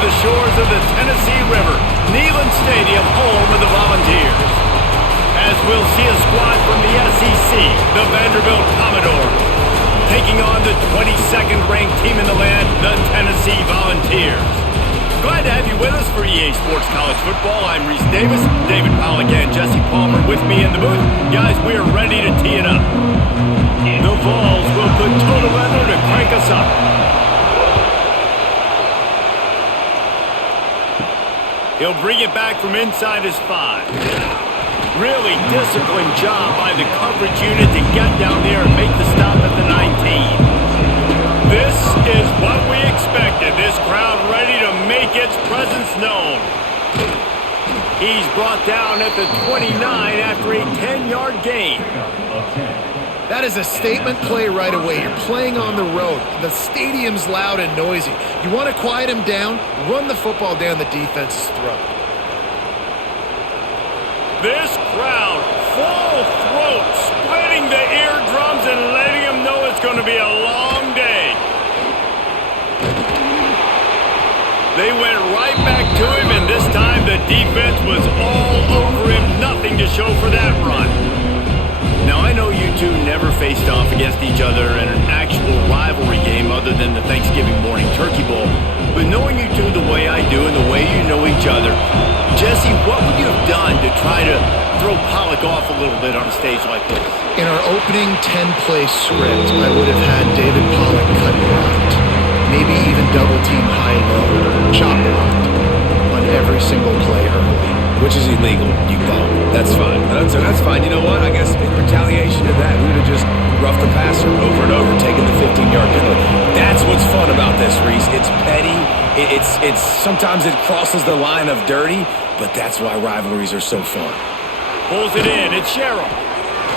the shores of the Tennessee River, Neyland Stadium, home of the Volunteers. As we'll see a squad from the SEC, the Vanderbilt Commodores, taking on the 22nd ranked team in the land, the Tennessee Volunteers. Glad to have you with us for EA Sports College Football. I'm Reese Davis, David Pollack and Jesse Palmer with me in the booth. Guys, we're ready to tee it up. The Vols will put total weather to crank us up. He'll bring it back from inside his 5. Really disciplined job by the coverage unit to get down there and make the stop at the 19. This is what we expected. This crowd ready to make its presence known. He's brought down at the 29 after a 10-yard gain. That is a statement play right away. You're playing on the road. The stadium's loud and noisy. You want to quiet him down, run the football down the defense's throat. This crowd, full throat, splitting the eardrums and letting him know it's going to be a long day. They went right back to him, and this time the defense was all over him. Nothing to show for that run. Now, I know you two never faced off against each other in an actual rivalry game other than the Thanksgiving morning Turkey Bowl. But knowing you two the way I do and the way you know each other, Jesse, what would you have done to try to throw Pollack off a little bit on a stage like this? In our opening 10-play script, I would have had David Pollack cut blocked. Maybe even double-team high-low, chop blocked on every single play early. Which is illegal, you bum. That's fine. That's fine. You know what? I guess in retaliation to that, we would have just roughed the passer over and over, taking the 15-yard penalty. That's what's fun about this, Reese. It's petty. It's sometimes it crosses the line of dirty, but that's why rivalries are so fun. Pulls it in. It's Sherrill.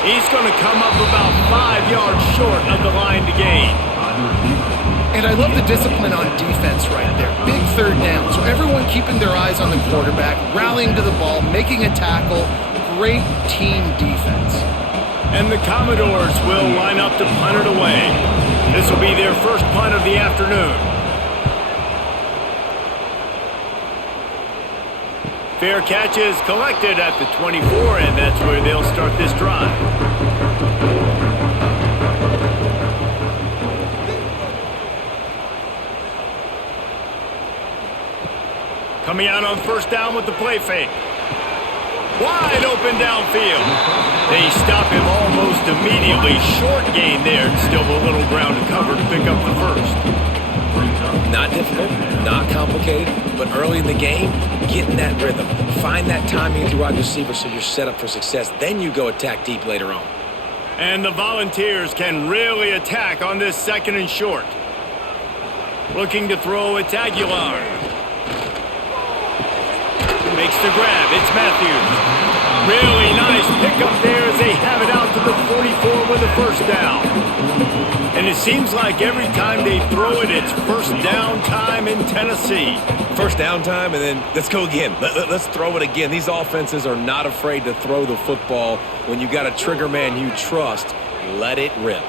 He's going to come up about 5 yards short of the line to gain. And I love the discipline on defense right there. Big third down. So everyone keeping their eyes on the quarterback, rallying to the ball, making a tackle. Great team defense. And the Commodores will line up to punt it away. This will be their first punt of the afternoon. Fair catch is collected at the 24, and that's where they'll start this drive. Coming out on first down with the play fake. Wide open downfield. They stop him almost immediately. Short gain there. Still a little ground to cover to pick up the first. Not difficult, not complicated, but early in the game, get in that rhythm. Find that timing with your wide receiver so you're set up for success. Then you go attack deep later on. And the Volunteers can really attack on this second and short. Looking to throw, it's Aguilar. Makes the grab. It's Matthews. Really nice pickup there as they have it out to the 44 with a first down. And it seems like every time they throw it, it's first down time in Tennessee. First down time, and then let's go again. Let's throw it again. These offenses are not afraid to throw the football. When you got a trigger man you trust, let it rip.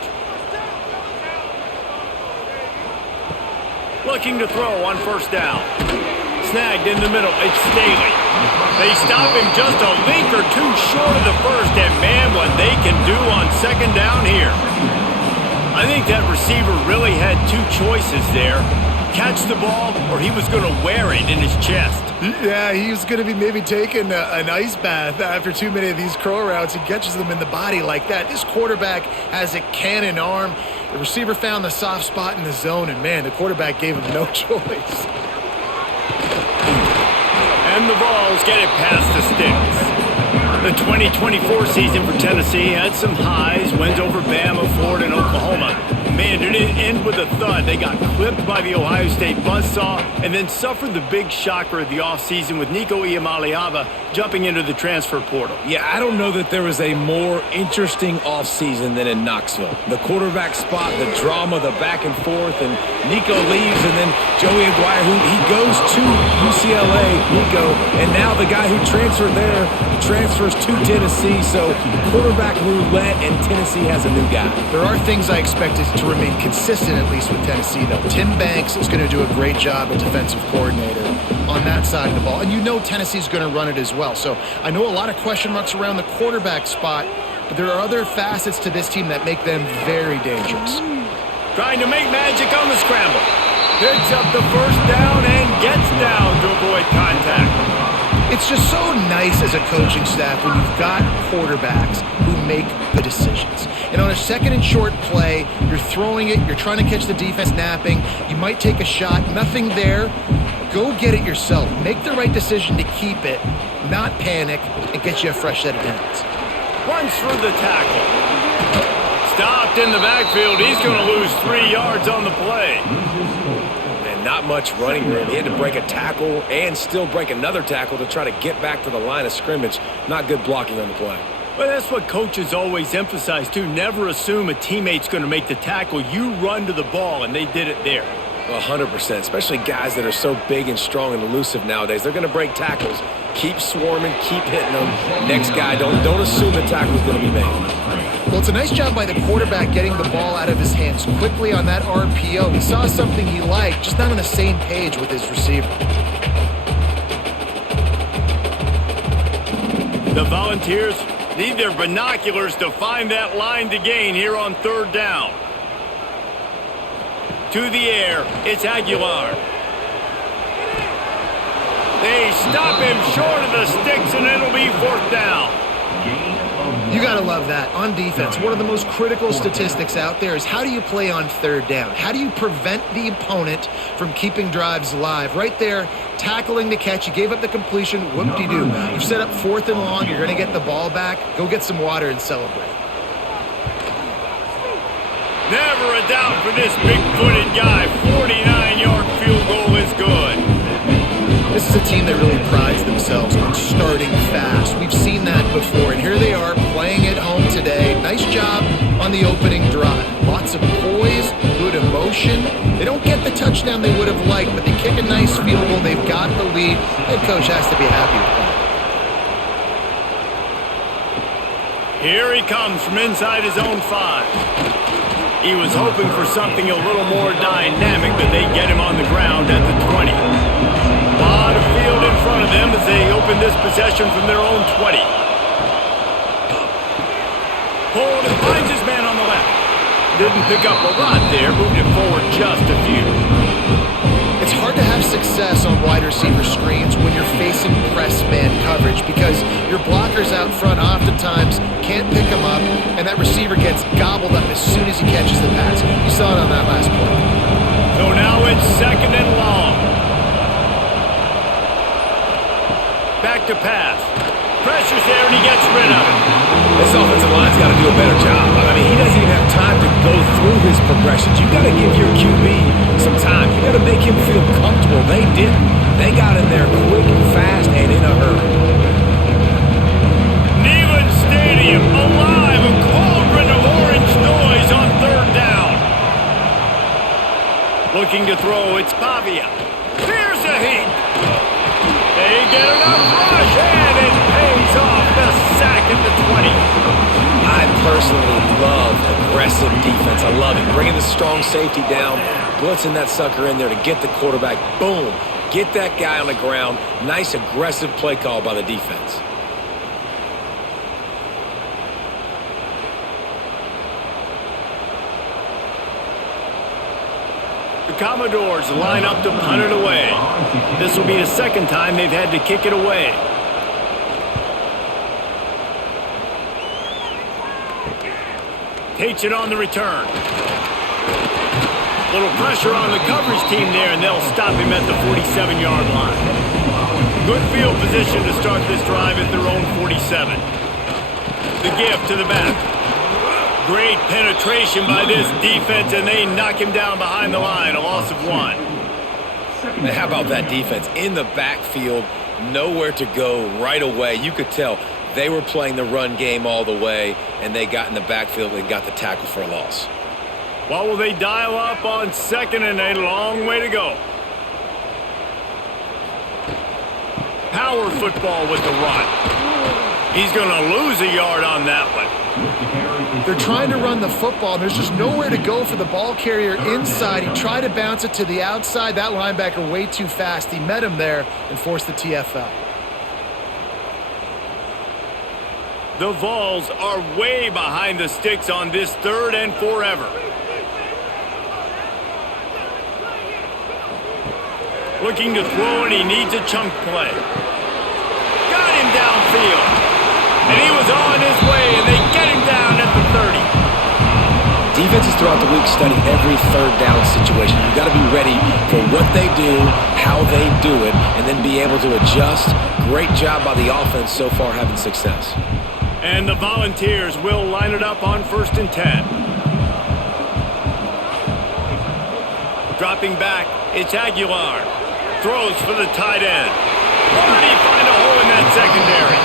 Looking to throw on first down. Snagged in the middle. It's Staley. They stop him just a link or two short of the first, and man, what they can do on second down here. I think that receiver really had two choices there. Catch the ball, or he was going to wear it in his chest. Yeah, he was going to be maybe taking an ice bath after too many of these curl routes. He catches them in the body like that. This quarterback has a cannon arm. The receiver found the soft spot in the zone, and man, the quarterback gave him no choice. And the Vols get it past the sticks. The 2024 season for Tennessee had some highs, wins over Bama, Florida, and Oklahoma. Man, did it end with a thud. They got clipped by the Ohio State buzzsaw and then suffered the big shocker of the offseason with Nico Iamaleava jumping into the transfer portal. Yeah, I don't know that there was a more interesting offseason than in Knoxville. The quarterback spot, the drama, the back and forth, and Nico leaves, and then Joey Aguirre, who he goes to UCLA, Nico, and now the guy who transferred there transfers to Tennessee. So quarterback roulette, and Tennessee has a new guy. There are things I expected to remain consistent, at least with Tennessee, though. Tim Banks is going to do a great job at defensive coordinator on that side of the ball. And you know Tennessee's going to run it as well. So I know a lot of question marks around the quarterback spot, but there are other facets to this team that make them very dangerous. Trying to make magic on the scramble. Picks up the first down and gets down to avoid contact. It's just so nice as a coaching staff when you've got quarterbacks who make the decisions. And on a second and short play, you're throwing it, you're trying to catch the defense napping, you might take a shot, nothing there. Go get it yourself. Make the right decision to keep it, not panic, and get you a fresh set of downs. Runs through the tackle. Stopped in the backfield. He's going to lose 3 yards on the play. And not much running room. He had to break a tackle and still break another tackle to try to get back to the line of scrimmage. Not good blocking on the play. But that's what coaches always emphasize, too. Never assume a teammate's going to make the tackle. You run to the ball, and they did it there. 100%, especially guys that are so big and strong and elusive nowadays. They're going to break tackles. Keep swarming, keep hitting them. Next guy, don't assume the tackle's going to be made. Well, it's a nice job by the quarterback getting the ball out of his hands quickly on that RPO. He saw something he liked, just not on the same page with his receiver. The Volunteers need their binoculars to find that line to gain here on third down. To the air, it's Aguilar. They stop him short of the sticks, and it'll be fourth down. You got to love that. On defense, one of the most critical statistics out there is how do you play on third down? How do you prevent the opponent from keeping drives alive? Right there, tackling the catch. You gave up the completion. Whoop-de-doo. You've set up fourth and long. You're going to get the ball back. Go get some water and celebrate. Never a doubt for this big-footed guy. 49-yard field goal is good. This is a team that really prides themselves on starting fast. We've seen that before, and here they are playing at home today. Nice job on the opening drive. Lots of poise, good emotion. They don't get the touchdown they would have liked, but they kick a nice field goal. They've got the lead. Head coach has to be happy with that. Here he comes from inside his own 5. He was hoping for something a little more dynamic, but they get him on the ground at the 20. A lot of field in front of them as they open this possession from their own 20. Pulled and finds his man on the left. Didn't pick up a lot there, moved it forward just a few. It's hard to have success on wide receiver screens when you're facing press man coverage because your blockers out front oftentimes can't pick them up, and that receiver gets gobbled up as soon as he catches the pass. You saw it on that last play. So now it's second and long. Back to pass. Pressure's there, and he gets rid of it. This offensive line's got to do a better job. I mean, he doesn't even have time to go through his progressions. You've got to give your QB some time. You've got to make him feel comfortable. They didn't. They got in there quick, fast, and in a hurry. Neyland Stadium alive. A cauldron of orange noise on third down. Looking to throw, it's Pavia. Here's a heat. They get enough rush, and it pays off. The sack at the 20. I personally love aggressive defense. I love it. Bringing the strong safety down, blitzing that sucker in there to get the quarterback. Boom. Get that guy on the ground. Nice aggressive play call by the defense. The Commodores line up to punt it away. This will be the second time they've had to kick it away. Takes it on the return. Little pressure on the coverage team there, and they'll stop him at the 47-yard line. Good field position to start this drive at their own 47. The give to the back. Great penetration by this defense, and they knock him down behind the line. A loss of 1. And how about that defense? In the backfield, nowhere to go right away. You could tell they were playing the run game all the way, and they got in the backfield and got the tackle for a loss. What will they dial up on second and a long way to go? power football with the run. He's going to lose a yard on that one. They're trying to run the football, and there's just nowhere to go for the ball carrier inside. He tried to bounce it to the outside. That linebacker way too fast. He met him there and forced the TFL. The Vols are way behind the sticks on this 3rd and forever. Looking to throw, and he needs a chunk play. Got him downfield. And he was on his way, and they get him down at the 30. Defenses throughout the week study every 3rd down situation. You've got to be ready for what they do, how they do it, and then be able to adjust. Great job by the offense so far having success. And the Volunteers will line it up on 1st and 10. Dropping back, it's Aguilar. Throws for the tight end. Where did he find a hole in that secondary?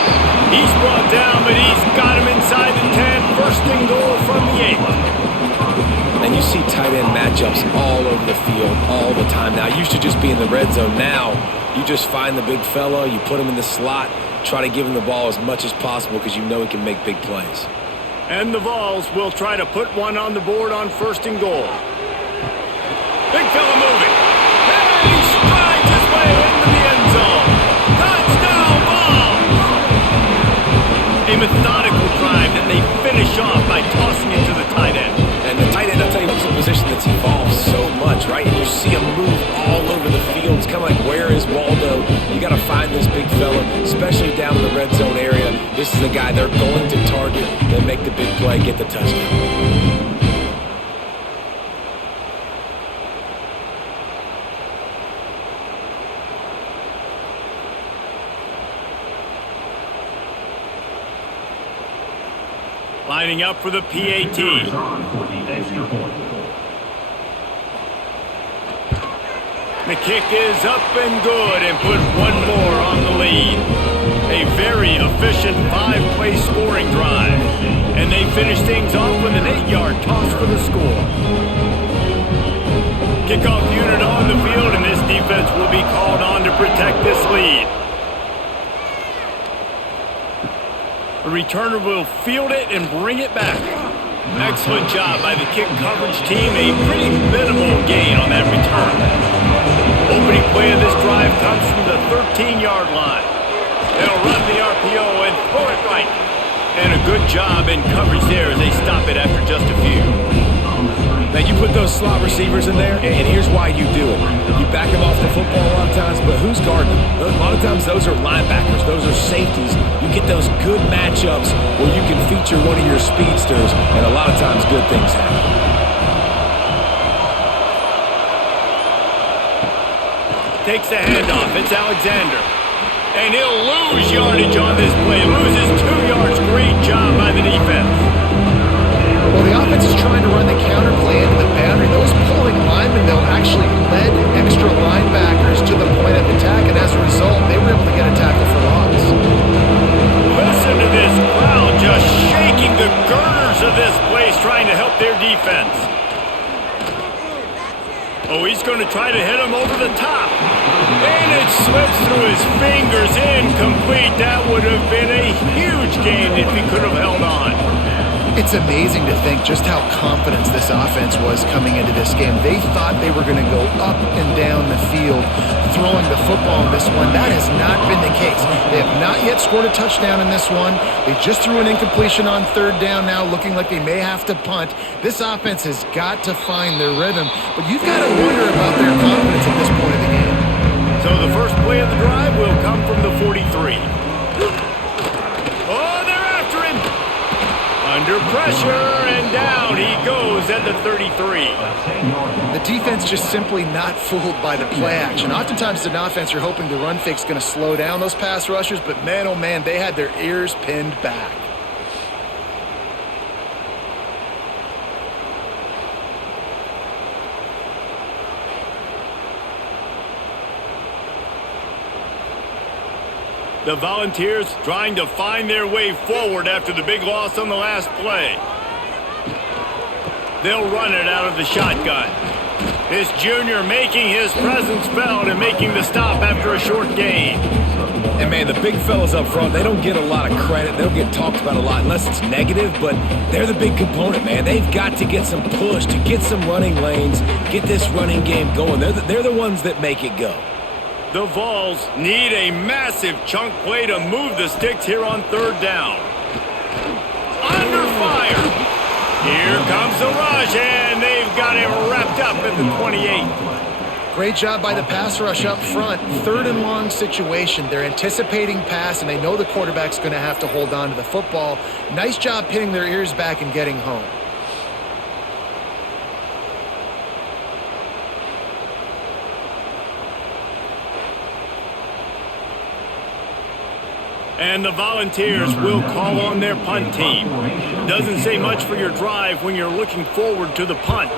He's brought down, but he's got him inside the 10. 1st and goal from the 8. And you see tight end matchups all over the field all the time now. Used to just be in the red zone. Now you just find the big fella, you put him in the slot, try to give him the ball as much as possible because you know he can make big plays. And the Vols will try to put one on the board on 1st and goal. Big fella moving. He strides his way into the end zone. Touchdown, Vols! A methodical drive that they finish off by tossing it to the tight end. And the tight end, I'll tell you, it's a position that's evolved so much, right? And you see him move all over the field. It's kind of like, where is Waldo? You got to find this big fella, especially down in the red zone area. This is the guy they're going to target. They'll make the big play, get the touchdown. Lining up for the PAT. The kick is up and good and put one more on the lead. A very efficient 5-play scoring drive. And they finish things off with an 8-yard toss for the score. Kickoff unit on the field, and this defense will be called on to protect this lead. The returner will field it and bring it back. Excellent job by the kick coverage team. A pretty minimal gain on that return. Opening play of this drive comes from the 13-yard line. They'll run the RPO and throw it right. And a good job in coverage there as they stop it after just a few. Now, you put those slot receivers in there, and here's why you do it. You back them off the football a lot of times, but who's guarding them? A lot of times, those are linebackers. Those are safeties. You get those good matchups where you can feature one of your speedsters, and a lot of times, good things happen. Takes the handoff. It's Alexander. And he'll lose yardage on this play. Loses 2 yards. Great job by the defense. Well, the offense is trying to run the counter play into the boundary. Those pulling linemen, though, actually led extra linebackers to the point of attack, and as a result, they were able to get a tackle for loss. Listen to this crowd just shaking the girders of this place, trying to help their defense. Oh, he's going to try to hit him over the top. And it slips through his fingers, incomplete. That would have been a huge gain if he could have held on. It's amazing to think just how confident this offense was coming into this game. They thought they were going to go up and down the field throwing the football in this one. That has not been the case. They have not yet scored a touchdown in this one. They just threw an incompletion on 3rd down now, looking like they may have to punt. This offense has got to find their rhythm, but you've got to wonder about their confidence at this point of the game. So the first play of the drive will come from the 43. Oh, they're after him. Under pressure, and down he goes at the 33. The defense just simply not fooled by the play action. Oftentimes, as an offense, you're hoping the run fake's going to slow down those pass rushers, but man, oh man, they had their ears pinned back. The Volunteers trying to find their way forward after the big loss on the last play. They'll run it out of the shotgun. This junior making his presence felt and making the stop after a short gain. And, man, the big fellas up front, they don't get a lot of credit. They don't get talked about a lot unless it's negative, but they're the big component, man. They've got to get some push, to get some running lanes, get this running game going. They're the ones that make it go. The Vols need a massive chunk play to move the sticks here on third down. Under fire. Here comes the rush, and they've got him wrapped up at the 28. Great job by the pass rush up front. Third and long situation. They're anticipating pass, and they know the quarterback's going to have to hold on to the football. Nice job pinning their ears back and getting home. And the Volunteers will call on their punt team. Doesn't say much for your drive when you're looking forward to the punt.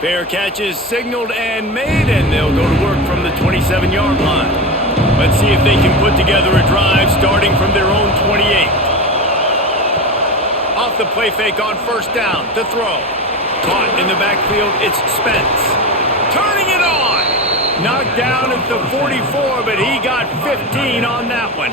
Fair catch is signaled and made, and they'll go to work from the 27-yard line. Let's see if they can put together a drive starting from their own 28. Off the play fake on first down to throw. Caught in the backfield, it's Spence. Turning it on! Knocked down at the 44, but he got 15 on that one.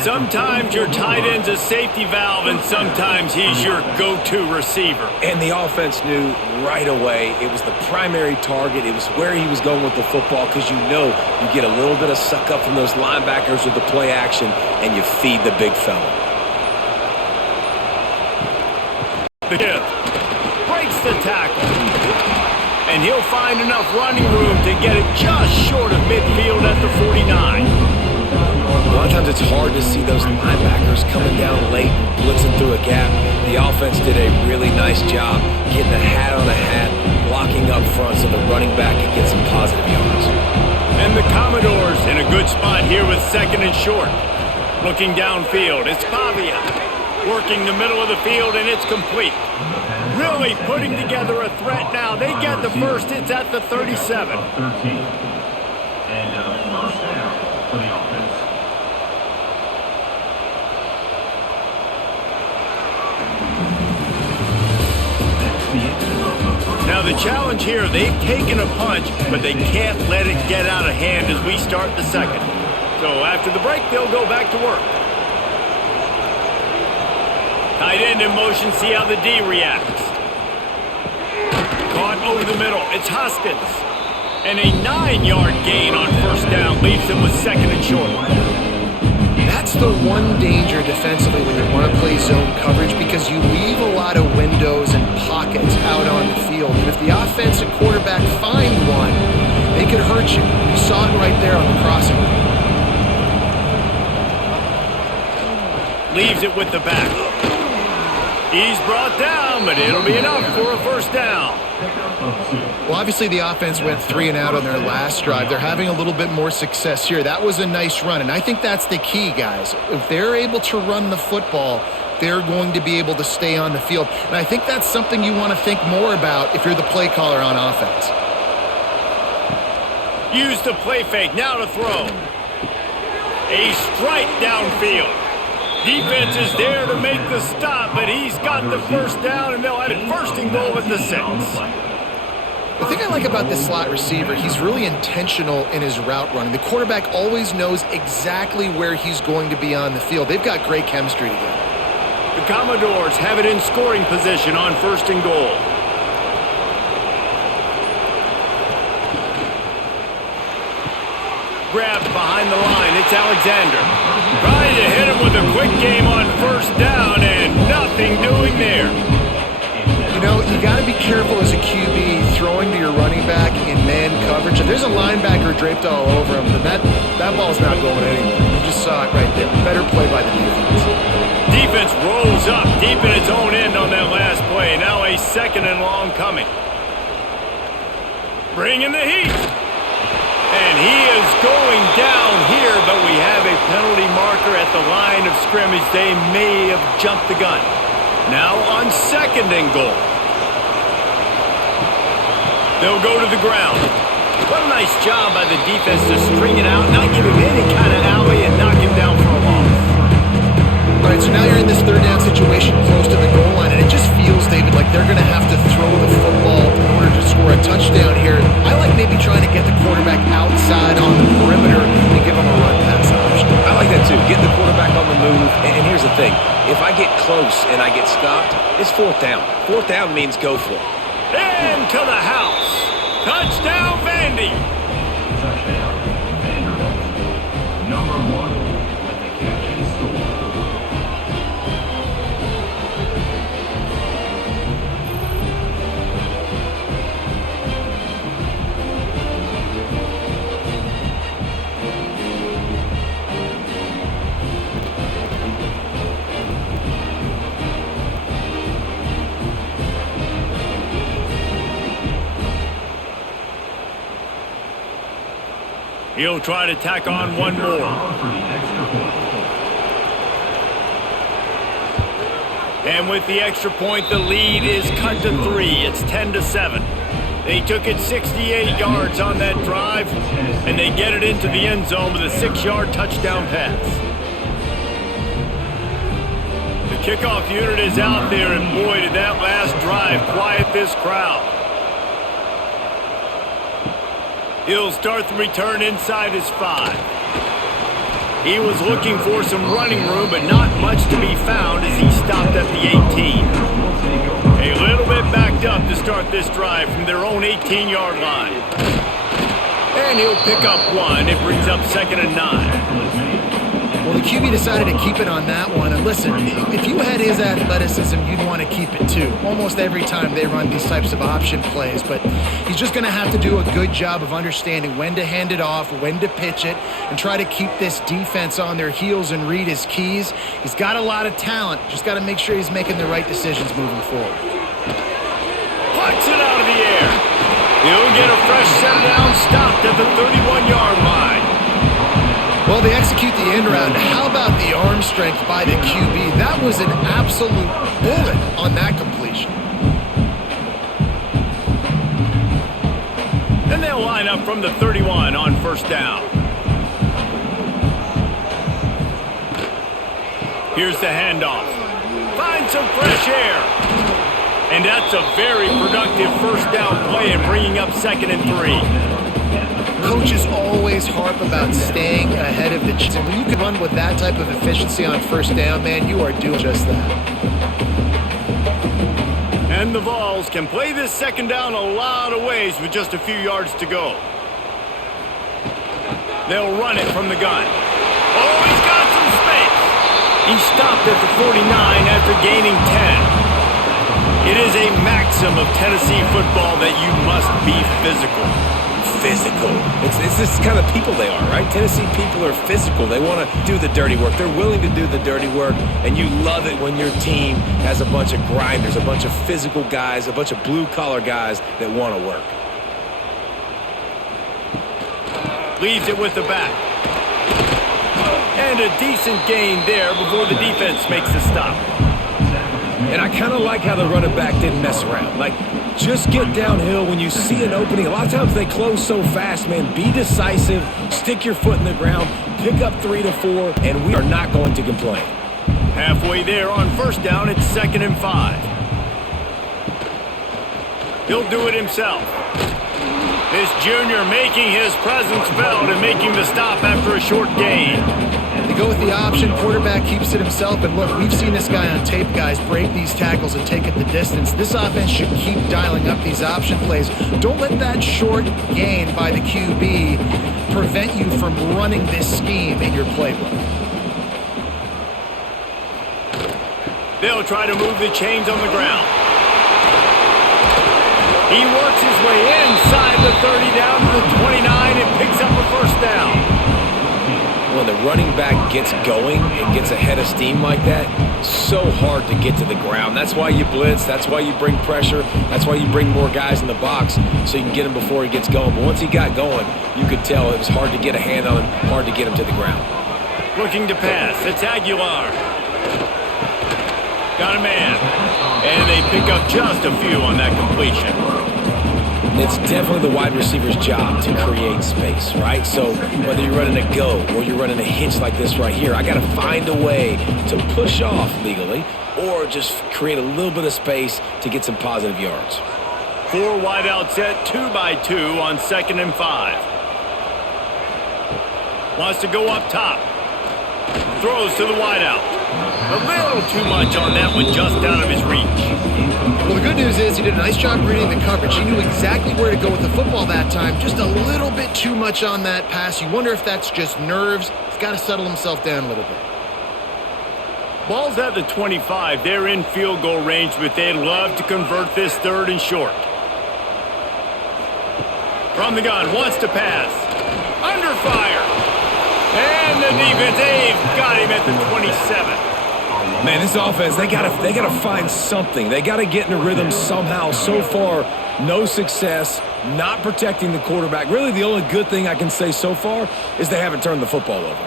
Sometimes your tight end's a safety valve, and sometimes he's your go-to receiver. And the offense knew right away it was the primary target. It was where he was going with the football, because you know you get a little bit of suck up from those linebackers with the play action, and you feed the big fella. The kid breaks the tackle. And he'll find enough running room to get it just short of midfield at the 49. A lot of times it's hard to see those linebackers coming down late, blitzing through a gap. The offense did a really nice job getting a hat on a hat, blocking up front so the running back can get some positive yards. And the Commodores in a good spot here with second and short. Looking downfield, it's Pavia. Working the middle of the field, and it's complete. Really putting together a threat now. They get the first. It's at the 37. And first down for the offense. Now the challenge here, they've taken a punch, but they can't let it get out of hand as we start the second. So after the break, they'll go back to work. Tight end in motion, see how the D reacts. Caught over the middle, it's Hoskins. And a 9-yard gain on first down leaves him with second and short. That's the one danger defensively when you want to play zone coverage, because you leave a lot of windows and pockets out on the field. And if the offense and quarterback find one, they could hurt you. You saw it right there on the crossing. Leaves it with the back. He's brought down, but it'll be enough for a first down. Well, obviously the offense went 3 and out on their last drive. They're having a little bit more success here. That was a nice run, and I think that's the key, guys. If they're able to run the football, they're going to be able to stay on the field. And I think that's something you want to think more about if you're the play caller on offense. Use the play fake, now to throw. A strike downfield. Defense is there to make the stop, but he's got the first down, and they'll have it first and goal at the 6. The thing I like about this slot receiver, he's really intentional in his route running. The quarterback always knows exactly where he's going to be on the field. They've got great chemistry together. The Commodores have it in scoring position on first and goal. Grabbed behind the line, it's Alexander. Trying to hit him with a quick game on first down, and nothing doing there. You know, you got to be careful as a QB throwing to your running back in man coverage. If there's a linebacker draped all over him, then that ball's not going anywhere. You just saw it right there. Better play by the defense. Defense rolls up deep in its own end on that last play. Now a second and long coming. Bringing the heat. And he is going down here, but we have a penalty marker at the line of scrimmage. They may have jumped the gun. Now on second and goal. They'll go to the ground. What a nice job by the defense to string it out, not give him any kind of alley, and knock him down for a loss. All right, so now you're in this third down situation close to the goal line, and it just feels feels, David, like they're going to have to throw the football in order to score a touchdown here. I like maybe trying to get the quarterback outside on the perimeter and give him a run pass option. I like that too. Get the quarterback on the move. And here's the thing. If I get close and I get stopped, it's fourth down. Fourth down means go for it. Into the house. Touchdown, Vandy. Touchdown, Vanderbilt. Number 1 with the catch and score. He'll try to tack on one more. For the extra point. And with the extra point, the lead is cut to 3. It's 10-7. They took it 68 yards on that drive, and they get it into the end zone with a 6-yard touchdown pass. The kickoff unit is out there, and boy, did that last drive quiet this crowd. He'll start the return inside his 5. He was looking for some running room, but not much to be found as he stopped at the 18. A little bit backed up to start this drive from their own 18-yard line. And he'll pick up 1. It brings up 2nd and 9. Well, the QB decided to keep it on that one. And listen, if you had his athleticism, you'd want to keep it too. Almost every time they run these types of option plays. But he's just going to have to do a good job of understanding when to hand it off, when to pitch it, and try to keep this defense on their heels and read his keys. He's got a lot of talent. Just got to make sure he's making the right decisions moving forward. Plucks it out of the air. He'll get a fresh set down, stopped at the 31-yard line. Well, they execute the end round. How about the arm strength by the QB? That was an absolute bullet on that completion. And they'll line up from the 31 on first down. Here's the handoff. Find some fresh air. And that's a very productive first down play and bringing up 2nd and 3. Coaches always harp about staying ahead of the chains. And when you can run with that type of efficiency on first down, man, you are doing just that. And the Vols can play this 2nd down a lot of ways with just a few yards to go. They'll run it from the gun. Oh, he's got some space. He stopped at the 49 after gaining 10. It is a maxim of Tennessee football that you must be physical. Physical. It's this kind of people they are, right? Tennessee people are physical. They want to do the dirty work. They're willing to do the dirty work, and you love it when your team has a bunch of grinders, a bunch of physical guys, a bunch of blue-collar guys that want to work. Leaves it with the back. And a decent gain there before the defense makes the stop. And I kind of like how the running back didn't mess around. Like, just get downhill when you see an opening. A lot of times they close so fast, man. Be decisive, stick your foot in the ground, pick up 3 to 4, and we are not going to complain. Halfway there on first down, it's 2nd and 5. He'll do it himself. This junior making his presence felt and making the stop after a short gain. They go with the option. Quarterback keeps it himself. And look, we've seen this guy on tape, guys, break these tackles and take it the distance. This offense should keep dialing up these option plays. Don't let that short gain by the QB prevent you from running this scheme in your playbook. They'll try to move the chains on the ground. He works his way inside the 30 down to the 29 and picks up a first down. When the running back gets going and gets ahead of steam like that, so hard to get to the ground. That's why you blitz. That's why you bring pressure. That's why you bring more guys in the box so you can get him before he gets going. But once he got going, you could tell it was hard to get a hand on him, hard to get him to the ground. Looking to pass. It's Aguilar. Got a man. And they pick up just a few on that completion. It's definitely the wide receiver's job to create space, right? So whether you're running a go or you're running a hitch like this right here, I got to find a way to push off legally or just create a little bit of space to get some positive yards. 4 wide out set, 2 by 2 on 2nd and 5. Wants to go up top. Throws to the wide out. A little too much on that one, just out of his reach. Well, the good news is he did a nice job reading the coverage. He knew exactly where to go with the football that time. Just a little bit too much on that pass. You wonder if that's just nerves. He's got to settle himself down a little bit. Ball's at the 25. They're in field goal range, but they'd love to convert this 3rd and short. From the gun, wants to pass. Under fire. And the defense, they've got him at the 27. Man, this offense, they gotta find something. They gotta get in a rhythm somehow. So far, no success, not protecting the quarterback. Really, the only good thing I can say so far is they haven't turned the football over.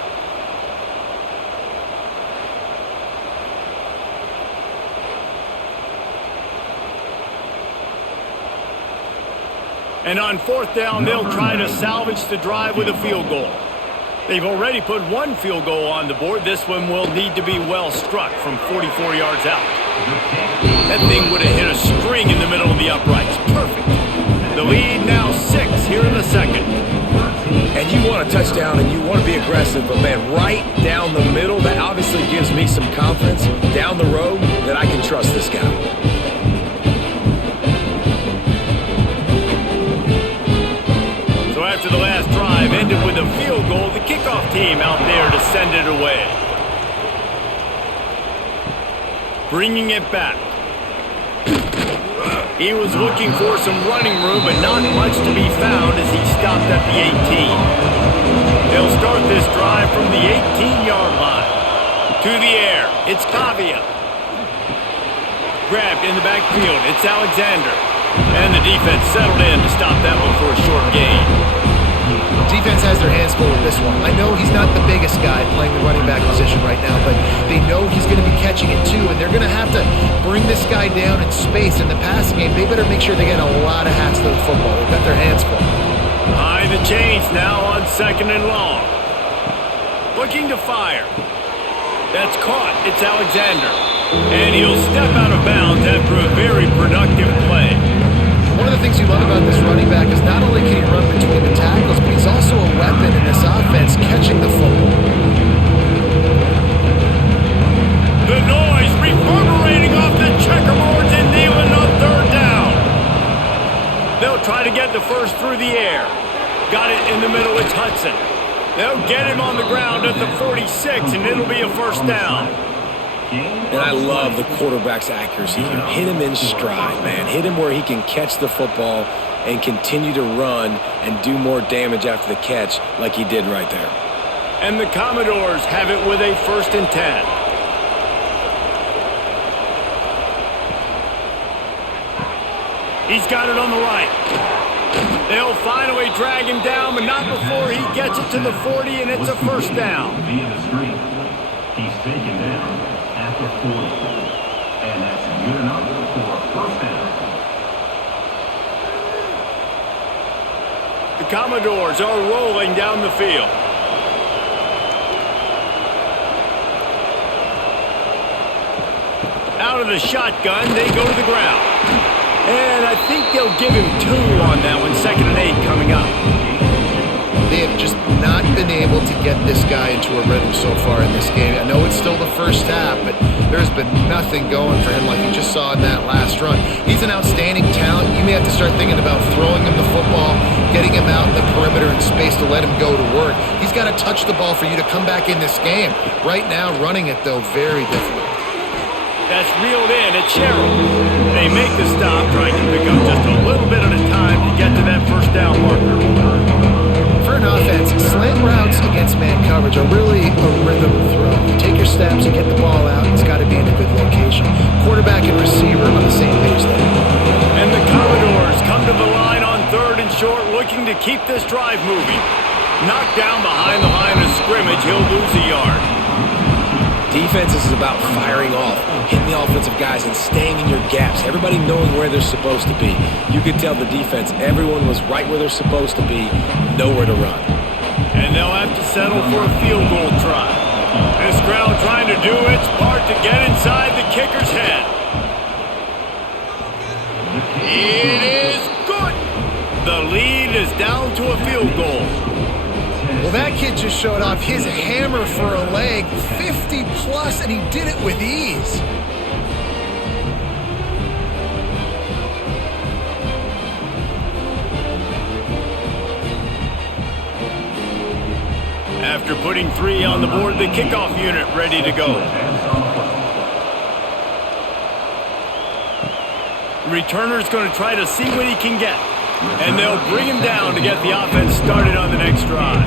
And on 4th down, they'll try to salvage the drive with a field goal. They've already put 1 field goal on the board. This one will need to be well struck from 44 yards out. That thing would have hit a string in the middle of the uprights. Perfect. The lead now 6 here in the 2nd. And you want a touchdown and you want to be aggressive, but man, right down the middle, that obviously gives me some confidence down the road that I can trust this guy. After the last drive ended with a field goal, the kickoff team out there to send it away. Bringing it back. He was looking for some running room, but not much to be found as he stopped at the 18. They'll start this drive from the 18-yard line. To the air, it's Pavia. Grabbed in the backfield, it's Alexander. And the defense settled in to stop that one for a short gain. Defense has their hands full with this one. I know he's not the biggest guy playing the running back position right now, but they know he's going to be catching it too, and they're going to have to bring this guy down in space in the passing game. They better make sure they get a lot of hats to the football. They've got their hands full. High the chains now on 2nd and long. Looking to fire. That's caught. It's Alexander. And he'll step out of bounds after a very productive play. One of the things you love about this running back is not only can he run between the tackles, but he's also a weapon in this offense catching the football. The noise reverberating off the checkerboards and Neyland on 3rd down. They'll try to get the first through the air. Got it in the middle, it's Hudson. They'll get him on the ground at the 46, and it'll be a 1st down. And I love the quarterback's accuracy. You hit him in stride, man. Hit him where he can catch the football and continue to run and do more damage after the catch like he did right there. And the Commodores have it with a 1st and 10. He's got it on the right. They'll finally drag him down, but not before he gets it to the 40, and it's a 1st down. Via the screen. He's taken down at the 40. And that's good enough for a 1st down. The Commodores are rolling down the field. Out of the shotgun, they go to the ground. And I think they'll give him 2 on that one, 2nd and 8 coming up. They have just not been able to get this guy into a rhythm so far in this game. I know it's still the first half, but there's been nothing going for him like you just saw in that last run. He's an outstanding talent. You may have to start thinking about throwing him the football, getting him out in the perimeter in space to let him go to work. He's got to touch the ball for you to come back in this game. Right now, running it, though, very difficult. That's reeled in at Sherrill. They make the stop, trying to pick up just a little bit at a time to get to that 1st down marker. For an offense, slant routes against man coverage are really a rhythm throw. You take your steps and get the ball out. It's got to be in a good location. Quarterback and receiver on the same page there. And the Commodores come to the line on 3rd and short, looking to keep this drive moving. Knocked down behind the line of scrimmage, he'll lose a yard. Defense is about firing off, hitting the offensive guys and staying in your gaps. Everybody knowing where they're supposed to be. You could tell the defense, everyone was right where they're supposed to be, nowhere to run. And they'll have to settle for a field goal try. This crowd trying to do its part to get inside the kicker's head. It is good. The lead is down to a field goal. Well, that kid just showed off his hammer for a leg, 50 plus, and he did it with ease. After putting 3 on the board, the kickoff unit ready to go. The returner's going to try to see what he can get. And they'll bring him down to get the offense started on the next drive.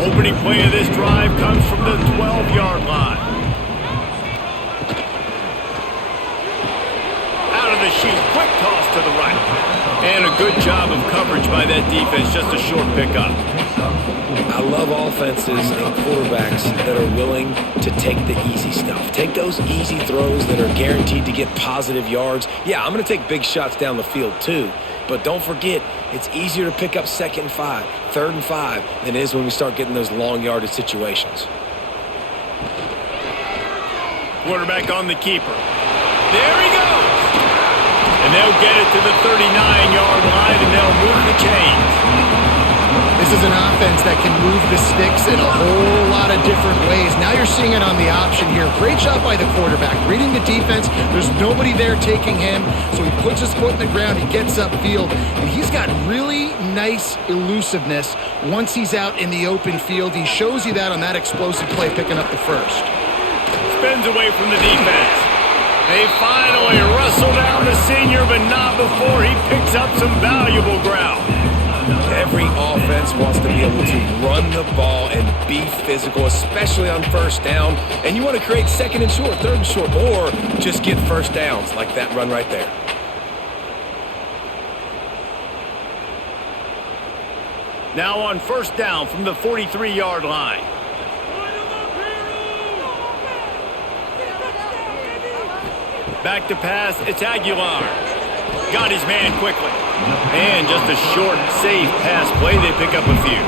Opening play of this drive comes from the 12-yard line. Out of the chute, quick toss to the right. And a good job of coverage by that defense, just a short pickup. I love offenses and quarterbacks that are willing to take the easy stuff. Take those easy throws that are guaranteed to get positive yards. Yeah, I'm going to take big shots down the field too. But don't forget, it's easier to pick up 2nd and 5, 3rd and 5 than it is when we start getting those long yardage situations. Quarterback on the keeper. There he goes. And they'll get it to the 39-yard line, and they'll move the chains. This is an offense that can move the sticks in a whole lot of different ways. Now you're seeing it on the option here. Great job by the quarterback. Reading the defense, there's nobody there taking him, so he puts his foot in the ground, he gets upfield, and he's got really nice elusiveness once he's out in the open field. He shows you that on that explosive play, picking up the first. Spins away from the defense. They finally wrestle down the senior, but not before he picks up some valuable ground. Every offense wants to be able to run the ball and be physical, especially on 1st down. And you want to create 2nd and short, 3rd and short, or just get 1st downs like that run right there. Now on 1st down from the 43-yard line. Back to pass, it's Aguilar. Got his man quickly. And just a short, safe pass play, they pick up a few.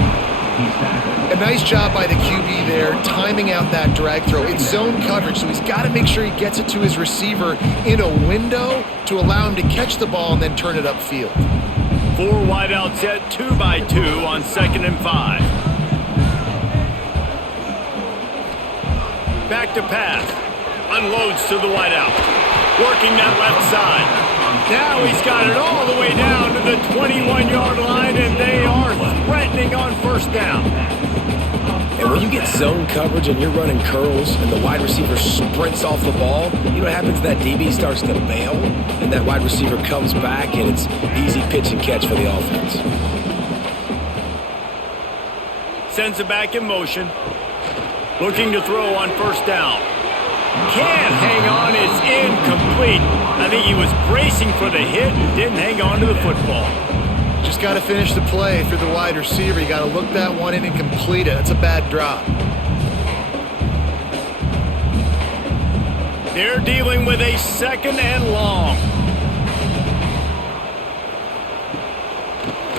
A nice job by the QB there, timing out that drag throw. It's zone coverage, so he's got to make sure he gets it to his receiver in a window to allow him to catch the ball and then turn it upfield. 4 wide out set, 2 by 2 on 2nd and 5. Back to pass. Unloads to the wide out. Working that left side. Now he's got it all the way down to the 21-yard line, and they are threatening on 1st down. And when you get zone coverage and you're running curls and the wide receiver sprints off the ball, you know what happens? That DB starts to bail, and that wide receiver comes back, and it's easy pitch and catch for the offense. Sends it back in motion. Looking to throw on 1st down. Can't hang on, it's incomplete. I think he was bracing for the hit and didn't hang on to the football. Just got to finish the play through the wide receiver. You got to look that one in and complete it. That's a bad drop. They're dealing with a 2nd and long.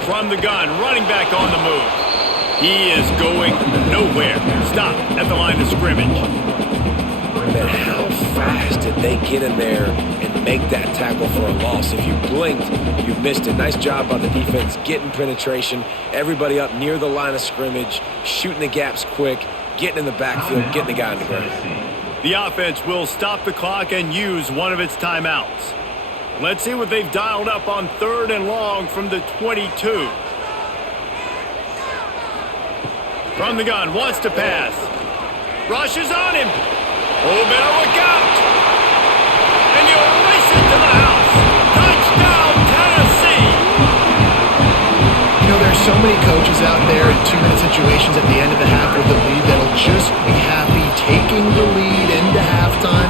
From the gun, running back on the move. He is going nowhere. Stop at the line of scrimmage. Man, how fast did they get in there and make that tackle for a loss? If you blinked, you missed it. Nice job by the defense getting penetration. Everybody up near the line of scrimmage, shooting the gaps quick, getting in the backfield, getting the guy on the ground. The offense will stop the clock and use one of its timeouts. Let's see what they've dialed up on 3rd and long from the 22. From the gun, wants to pass. Rushes on him. Oh, better look out. And you race it to the house. Touchdown, Tennessee. You know, there's so many coaches out there in 2-minute situations at the end of the half with the lead that'll just be happy taking the lead into halftime.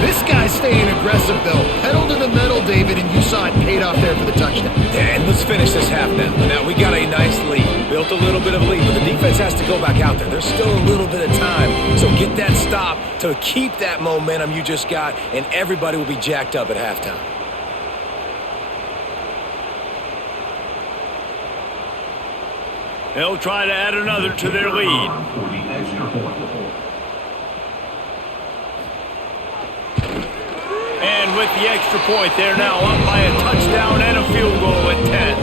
This guy's staying aggressive, though. Pedal to the metal, David, and you saw it paid off there for the touchdown. And let's finish this half now. Now, we got a nice lead. Built a little bit of lead, but the defense has to go back out there. There's still a little bit of time. So get that stop to keep that momentum you just got, and everybody will be jacked up at halftime. They'll try to add another to their lead. going with the extra point. They're now up by a touchdown and a field goal at 10.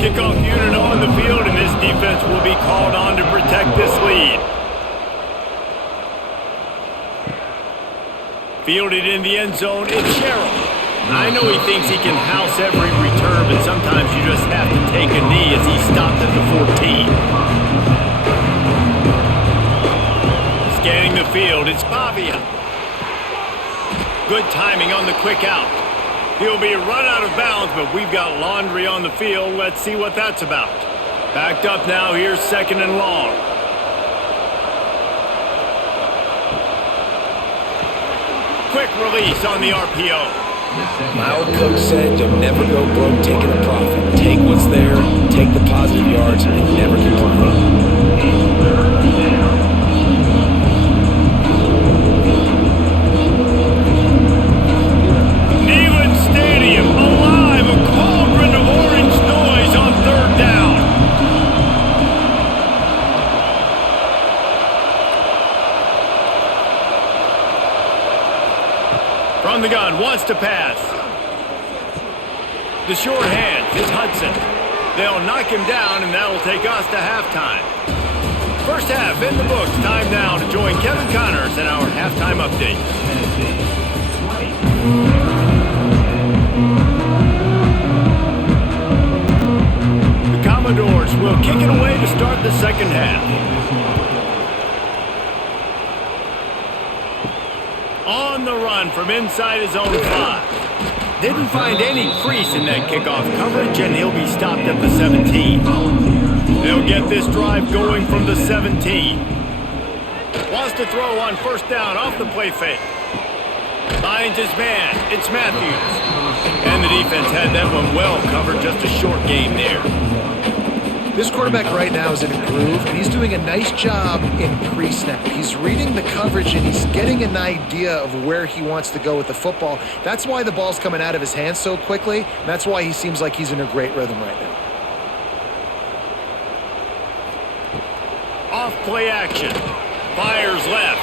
Kickoff unit on the field, and this defense will be called on to protect this lead. Fielded in the end zone, it's Sherrill. I know he thinks he can house every return, but sometimes you just have to take a knee as he stopped at the 14. Scanning the field, it's Pavia. Good timing on the quick out. He'll be run out of bounds, but we've got laundry on the field. Let's see what that's about. Backed up now, here's 2nd and long. Quick release on the RPO. My old coach said you'll never go broke taking a profit. Take what's there, take the positive yards, and never complain. Neyland Stadium alive, a cauldron of orange noise on 3rd down. From the gun, wants to pass. The short hand is Hudson. They'll knock him down, and that'll take us to halftime. First half in the books. Time now to join Kevin Connors in our halftime update. The Commodores will kick it away to start the second half. On the run from inside his own 5. Didn't find any crease in that kickoff coverage, and he'll be stopped at the 17. They'll get this drive going from the 17. Wants to throw on 1st down off the play fake. Finds his man. It's Matthews. And the defense had that one well covered. Just a short game there. This quarterback right now is in a groove, and he's doing a nice job in pre-snap. He's reading the coverage, and he's getting an idea of where he wants to go with the football. That's why the ball's coming out of his hands so quickly, and that's why he seems like he's in a great rhythm right now. Off play action. Fires left.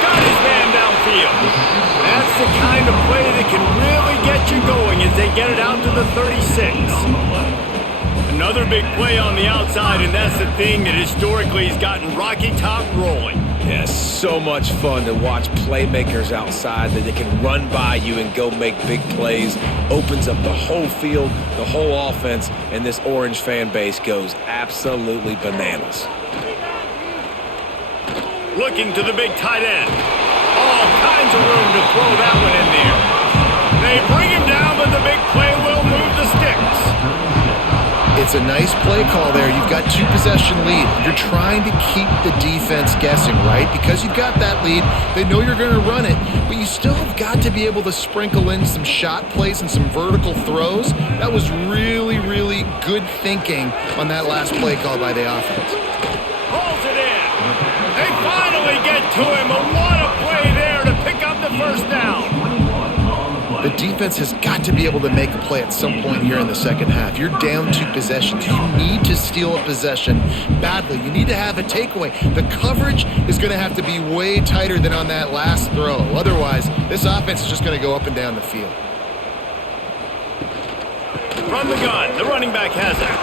Got his man downfield. That's the kind of play that can really get you going as they get it out to the 36. Another big play on the outside, and that's the thing that historically has gotten Rocky Top rolling. Yeah, so much fun to watch playmakers outside that they can run by you and go make big plays. Opens up the whole field, the whole offense, and this Orange fan base goes absolutely bananas. Looking to the big tight end. All kinds of room to throw that one in there. They bring him down, but the big play will move the sticks. It's a nice play call there. You've got 2-possession lead. You're trying to keep the defense guessing, right? Because you've got that lead, they know you're going to run it, but you still have got to be able to sprinkle in some shot plays and some vertical throws. That was really, really good thinking on that last play call by the offense. Pulls it in. They finally get to him. What a play there to pick up the 1st down. The defense has got to be able to make a play at some point here in the second half. You're down 2 possessions. You need to steal a possession badly. You need to have a takeaway. The coverage is going to have to be way tighter than on that last throw. Otherwise, this offense is just going to go up and down the field. From the gun, the running back has it.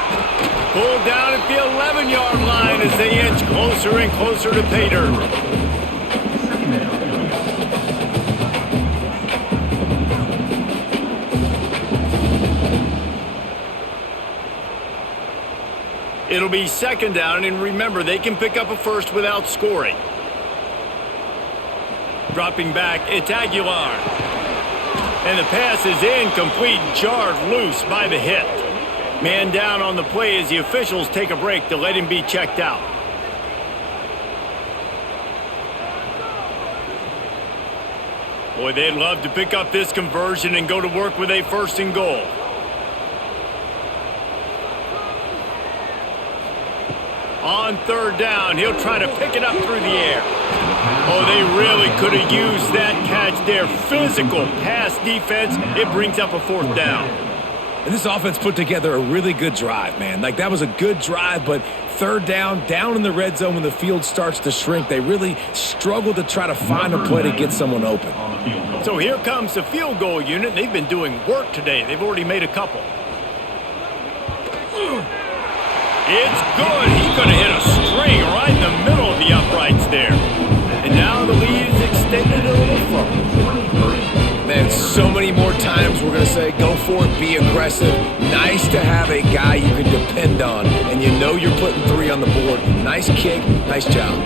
Pulled down at the 11-yard line as they inch closer and closer to pay dirt. It'll be 2nd down, and remember, they can pick up a first without scoring. Dropping back, it's Aguilar. And the pass is incomplete, jarred loose by the hit. Man down on the play as the officials take a break to let him be checked out. Boy, they'd love to pick up this conversion and go to work with a 1st and goal. On 3rd down, he'll try to pick it up through the air. Oh, they really could have used that catch there. Physical pass defense. It brings up a 4th down. And this offense put together a really good drive, man. Like, that was a good drive, but third down in the red zone when the field starts to shrink. They really struggle to try to find a play to get someone open. So here comes the field goal unit. They've been doing work today. They've already made a couple. It's good. He's going to hit a string right in the middle of the uprights there. And now the lead is extended a little further. Man, so many more times we're going to say, go for it, be aggressive. Nice to have a guy you can depend on, and you know you're putting 3 on the board. Nice kick, nice job.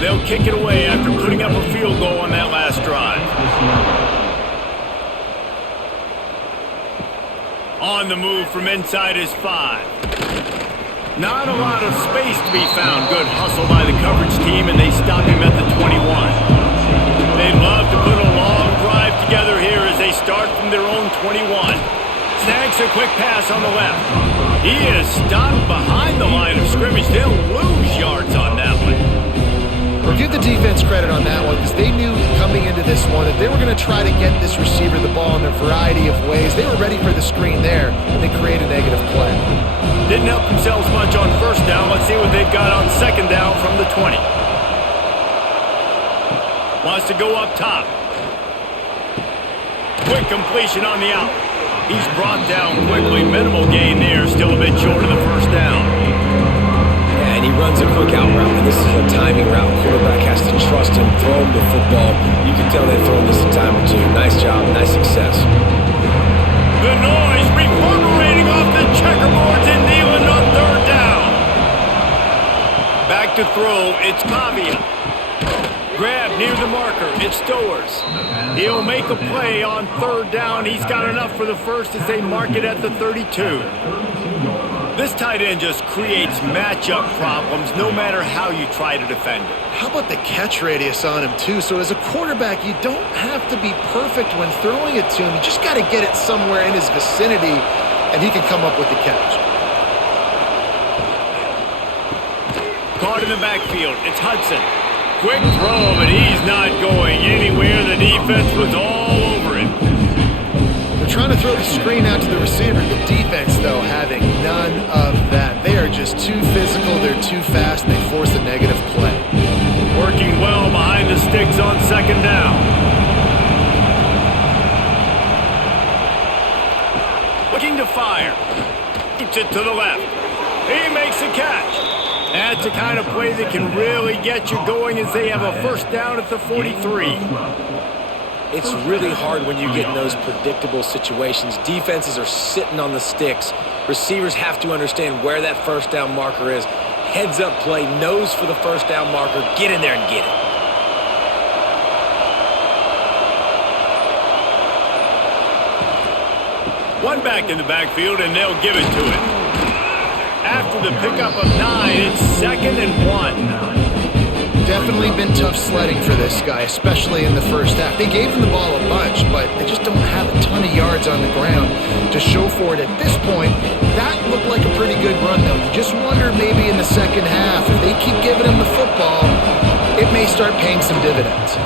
They'll kick it away after putting up a field goal on that last drive. On the move from inside his 5. Not a lot of space to be found. Good hustle by the coverage team, and they stop him at the 21. They'd love to put a long drive together here as they start from their own 21. Snags a quick pass on the left. He is stopped behind the line of scrimmage. They'll lose yards on that one. Well, give the defense credit on that one because they knew coming into this one that they were going to try to get this receiver the ball in a variety of ways. They were ready for the screen there, and they create a negative play. Didn't help themselves much on first down. Let's see what they've got on second down from the 20. Wants to go up top. Quick completion on the out. He's brought down quickly. Minimal gain there. Still a bit short of the first down. Yeah, and he runs a quick out route, and this is a timing route. Quarterback has to trust him, throw him the football. You can tell they've thrown this a time or two. Nice job, nice success. The noise reverberating off the checkerboards in Neyland on third down. Back to throw. It's Pavia. Grab near the marker. It's Stowers. He'll make a play on third down. He's got enough for the first as they mark it at the 32. This tight end just creates matchup problems no matter how you try to defend it. How about the catch radius on him, too? So as a quarterback, you don't have to be perfect when throwing it to him. You just got to get it somewhere in his vicinity, and he can come up with the catch. Caught in the backfield. It's Hudson. Quick throw, but he's not going anywhere. The defense was all over him. They're trying to throw the screen out to the receiver. The defense, though, having none of that. They are just too physical. They're too fast, and they force a negative play. Working well behind the sticks on second down. Looking to fire. Keeps it to the left. He makes a catch. That's the kind of play that can really get you going as they have a first down at the 43. It's really hard when you get in those predictable situations. Defenses are sitting on the sticks. Receivers have to understand where that first down marker is. Heads up play, nose for the first down marker. Get in there and get it. One back in the backfield, and they'll give it to him. After the pickup of 9, it's 2nd and 1. Definitely been tough sledding for this guy, especially in the first half. They gave him the ball a bunch, but they just don't have a ton of yards on the ground to show for it at this point. That looked like a pretty good run, though. You just wonder maybe in the second half, if they keep giving him the football, it may start paying some dividends.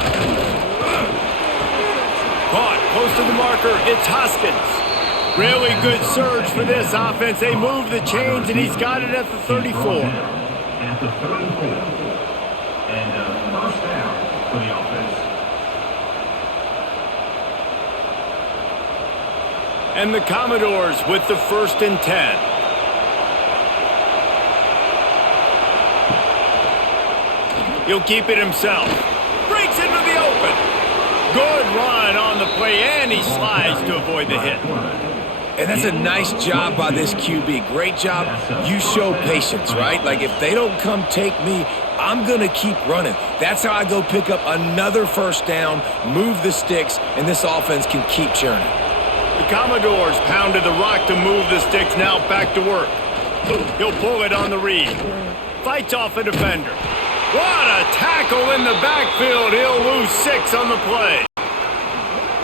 Caught close to the marker. It's Hoskins. Really good surge for this offense. They move the chains, and he's got it at the 34. At the 34. And first down for the offense. And the Commodores with the 1st and 10. He'll keep it himself. Breaks into the open. Good run on the play, and he slides to avoid the hit. And that's a nice job by this QB. Great job. You show patience, right? Like, if they don't come take me, I'm going to keep running. That's how I go pick up another first down, move the sticks, and this offense can keep churning. The Commodores pounded the rock to move the sticks. Now back to work. He'll pull it on the read. Fights off a defender. What a tackle in the backfield. He'll lose 6 on the play.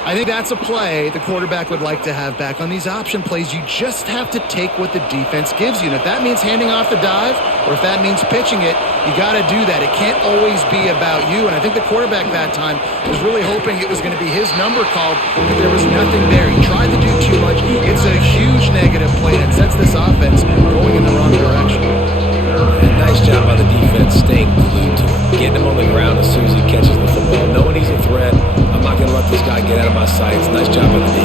I think that's a play the quarterback would like to have back. On these option plays, you just have to take what the defense gives you. And if that means handing off the dive or if that means pitching it, you got to do that. It can't always be about you. And I think the quarterback that time was really hoping it was going to be his number called, but there was nothing there. He tried to do too much. It's a huge negative play that sets this offense going in the wrong direction. And nice job by the defense staying glued to him, getting him on the ground as soon as he catches the football. Knowing he's a threat, I'm not going to let this guy get out of my sights. Nice job by the D.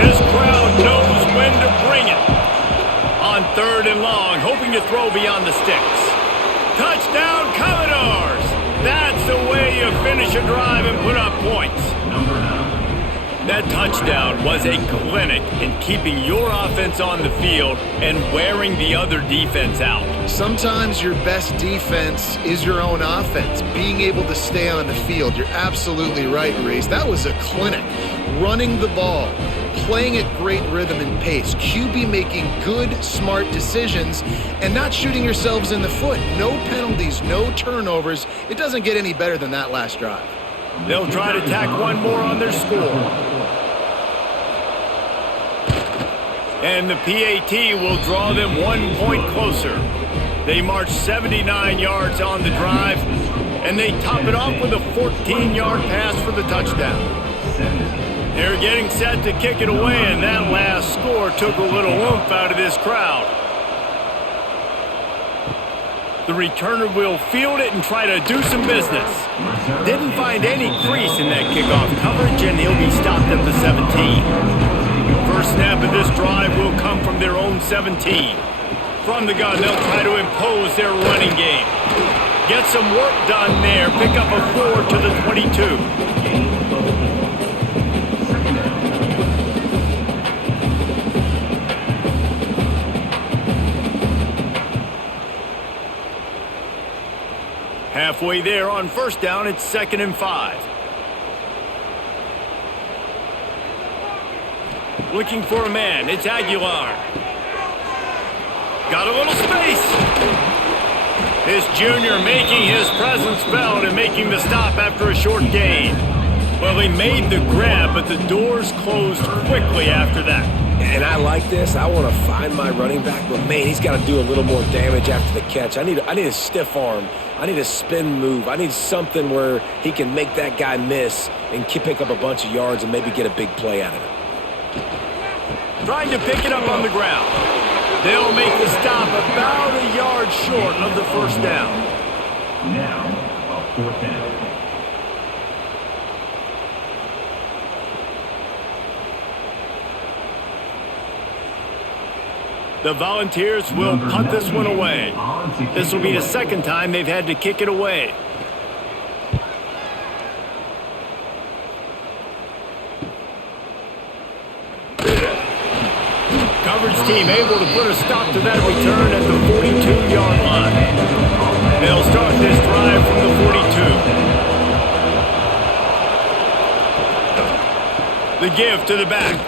This crowd knows when to bring it. On 3rd and long, hoping to throw beyond the sticks. Touchdown, Commodores! That's the way you finish a drive and put up points. That touchdown was a clinic in keeping your offense on the field and wearing the other defense out. Sometimes your best defense is your own offense, being able to stay on the field. You're absolutely right, Reese. That was a clinic. Running the ball, playing at great rhythm and pace, QB making good, smart decisions, and not shooting yourselves in the foot. No penalties, no turnovers. It doesn't get any better than that last drive. They'll try to tack one more on their score. And the PAT will draw them 1 point closer. They march 79 yards on the drive, and they top it off with a 14-yard pass for the touchdown. They're getting set to kick it away, and that last score took a little oomph out of this crowd. The returner will field it and try to do some business. Didn't find any crease in that kickoff coverage, and he'll be stopped at the 17. First snap of this drive will come from their own 17. From the gun, they'll try to impose their running game. Get some work done there. Pick up a 4 to the 22. Halfway there on first down, it's 2nd and 5. Looking for a man, it's Aguilar. Got a little space. This junior making his presence felt and making the stop after a short gain. Well, he made the grab, but the doors closed quickly after that. And I like this. I want to find my running back, but man, he's got to do a little more damage after the catch. I need a stiff arm. I need a spin move. I need something where he can make that guy miss and pick up a bunch of yards and maybe get a big play out of it. Trying to pick it up on the ground. They'll make the stop about a yard short of the first down. Now, a 4th down. The Volunteers will punt this one away. This will be the 2nd time they've had to kick it away. Coverage team able to put a stop to that return at the 42-yard line. They'll start this drive from the 42. The give to the back.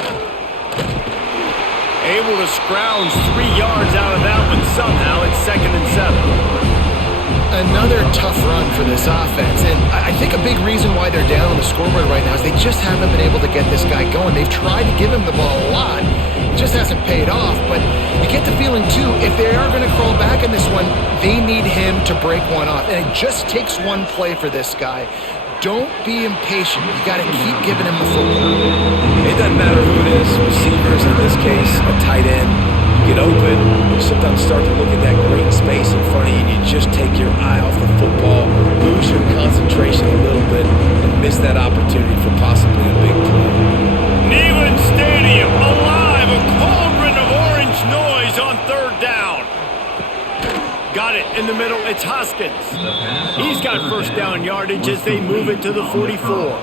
Able to scrounge 3 yards out of that one somehow. It's 2nd and 7. Another tough run for this offense, and I think a big reason why they're down on the scoreboard right now is they just haven't been able to get this guy going. They've tried to give him the ball a lot. It just hasn't paid off, but you get the feeling, too, if they are going to crawl back in this one, they need him to break one off, and it just takes one play for this guy. Don't be impatient. You got to keep giving him the football. It doesn't matter who it is. Receivers, in this case, a tight end. Get open, you sometimes start to look at that green space in front of you and you just take your eye off the football, lose your concentration a little bit, and miss that opportunity for possibly a big play. Neyland Stadium alive, a cauldron of orange noise on 3rd down. Got it in the middle, it's Hoskins. He's got first down yardage as they move it to the 44.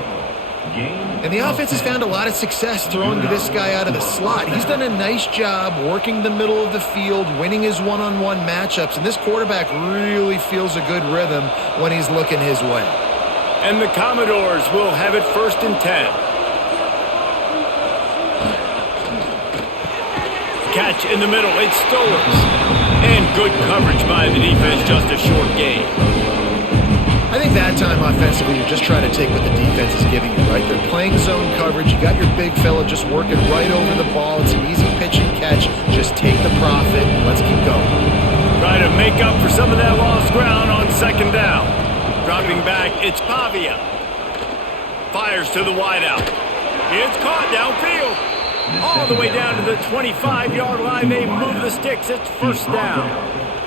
And the offense has found a lot of success throwing to this guy out of the slot. He's done a nice job working the middle of the field, winning his one-on-one matchups, and this quarterback really feels a good rhythm when he's looking his way. And the Commodores will have it 1st and 10. Catch in the middle, it's Stowers. And good coverage by the defense, just a short gain. I think that time offensively, you're just trying to take what the defense is giving you, right? They're playing zone coverage. You got your big fella just working right over the ball. It's an easy pitch and catch. Just take the profit and let's keep going. Try to make up for some of that lost ground on 2nd down. Dropping back, it's Pavia. Fires to the wideout. It's caught downfield. All the way down to the 25-yard line. They move the sticks. It's 1st down.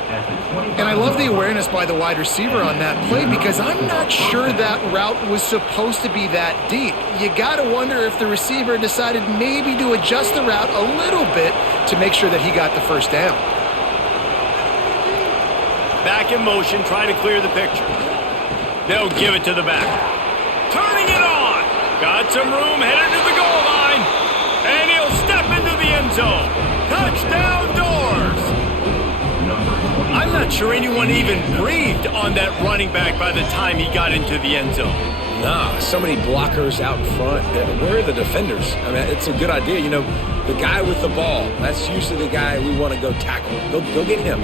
at the 25. And I love the awareness by the wide receiver on that play because I'm not sure that route was supposed to be that deep. You got to wonder if the receiver decided maybe to adjust the route a little bit to make sure that he got the first down. Back in motion, trying to clear the picture. They'll give it to the back. Turning it on. Got some room, headed to the goal line. And he'll step into the end zone. Touchdown doors. I'm not sure anyone even breathed on that running back by the time he got into the end zone. Nah, so many blockers out front. Where are the defenders? I mean, it's a good idea. You know, the guy with the ball, that's usually the guy we want to go tackle. Go get him.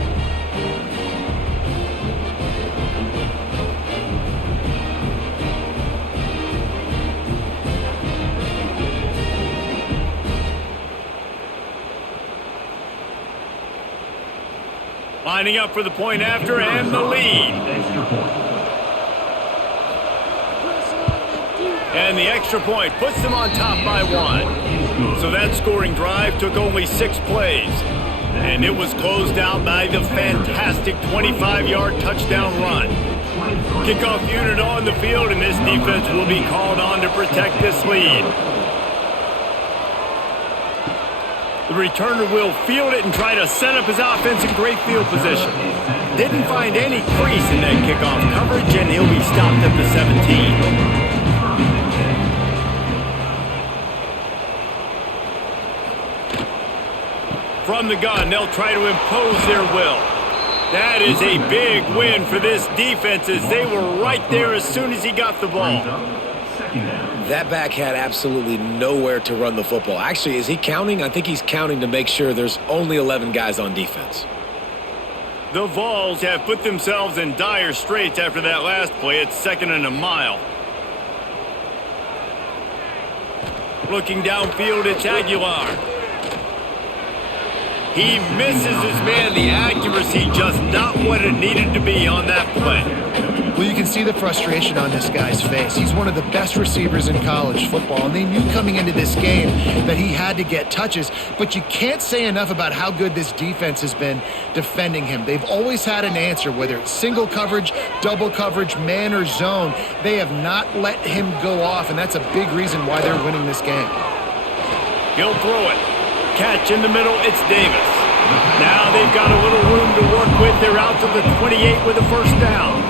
Lining up for the point after and the lead. Extra point. And the extra point puts them on top by 1. So that scoring drive took only 6 plays. And it was closed out by the fantastic 25-yard touchdown run. Kickoff unit on the field, and this defense will be called on to protect this lead. The returner will field it and try to set up his offense in great field position. Didn't find any crease in that kickoff coverage, and he'll be stopped at the 17. From the gun, they'll try to impose their will. That is a big win for this defense as they were right there as soon as he got the ball. That back had absolutely nowhere to run the football. Actually, is he counting? I think he's counting to make sure there's only 11 guys on defense. The Vols have put themselves in dire straits after that last play. It's 2nd and a mile. Looking downfield, it's Aguilar. He misses his man. The accuracy just not what it needed to be on that play. Well, you can see the frustration on this guy's face. He's one of the best receivers in college football, and they knew coming into this game that he had to get touches, but you can't say enough about how good this defense has been defending him. They've always had an answer, whether it's single coverage, double coverage, man or zone. They have not let him go off, and that's a big reason why they're winning this game. He'll throw it. Catch in the middle, it's Davis. Now they've got a little room to work with. They're out to the 28 with a first down.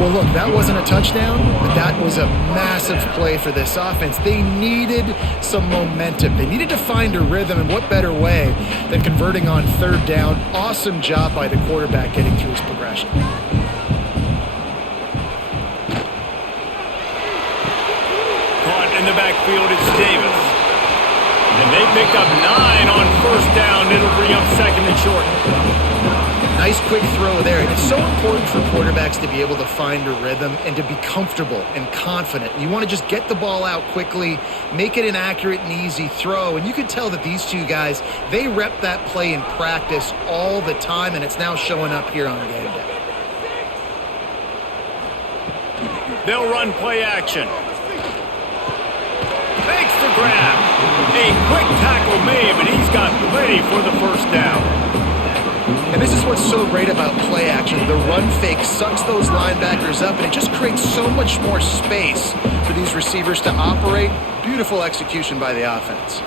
Well, look, that wasn't a touchdown, but that was a massive play for this offense. They needed some momentum. They needed to find a rhythm, and what better way than converting on 3rd down. Awesome job by the quarterback getting through his progression. Caught in the backfield, it's Davis. And they pick up 9 on first down. It'll bring up 2nd and short. Nice quick throw there. And it's so important for quarterbacks to be able to find a rhythm and to be comfortable and confident. You want to just get the ball out quickly, make it an accurate and easy throw. And you could tell that these two guys, they rep that play in practice all the time, and it's now showing up here on game day. They'll run play action. Makes the grab. A quick tackle made, but he's got plenty for the first down. And this is what's so great about play action. The run fake sucks those linebackers up, and it just creates so much more space for these receivers to operate. Beautiful execution by the offense.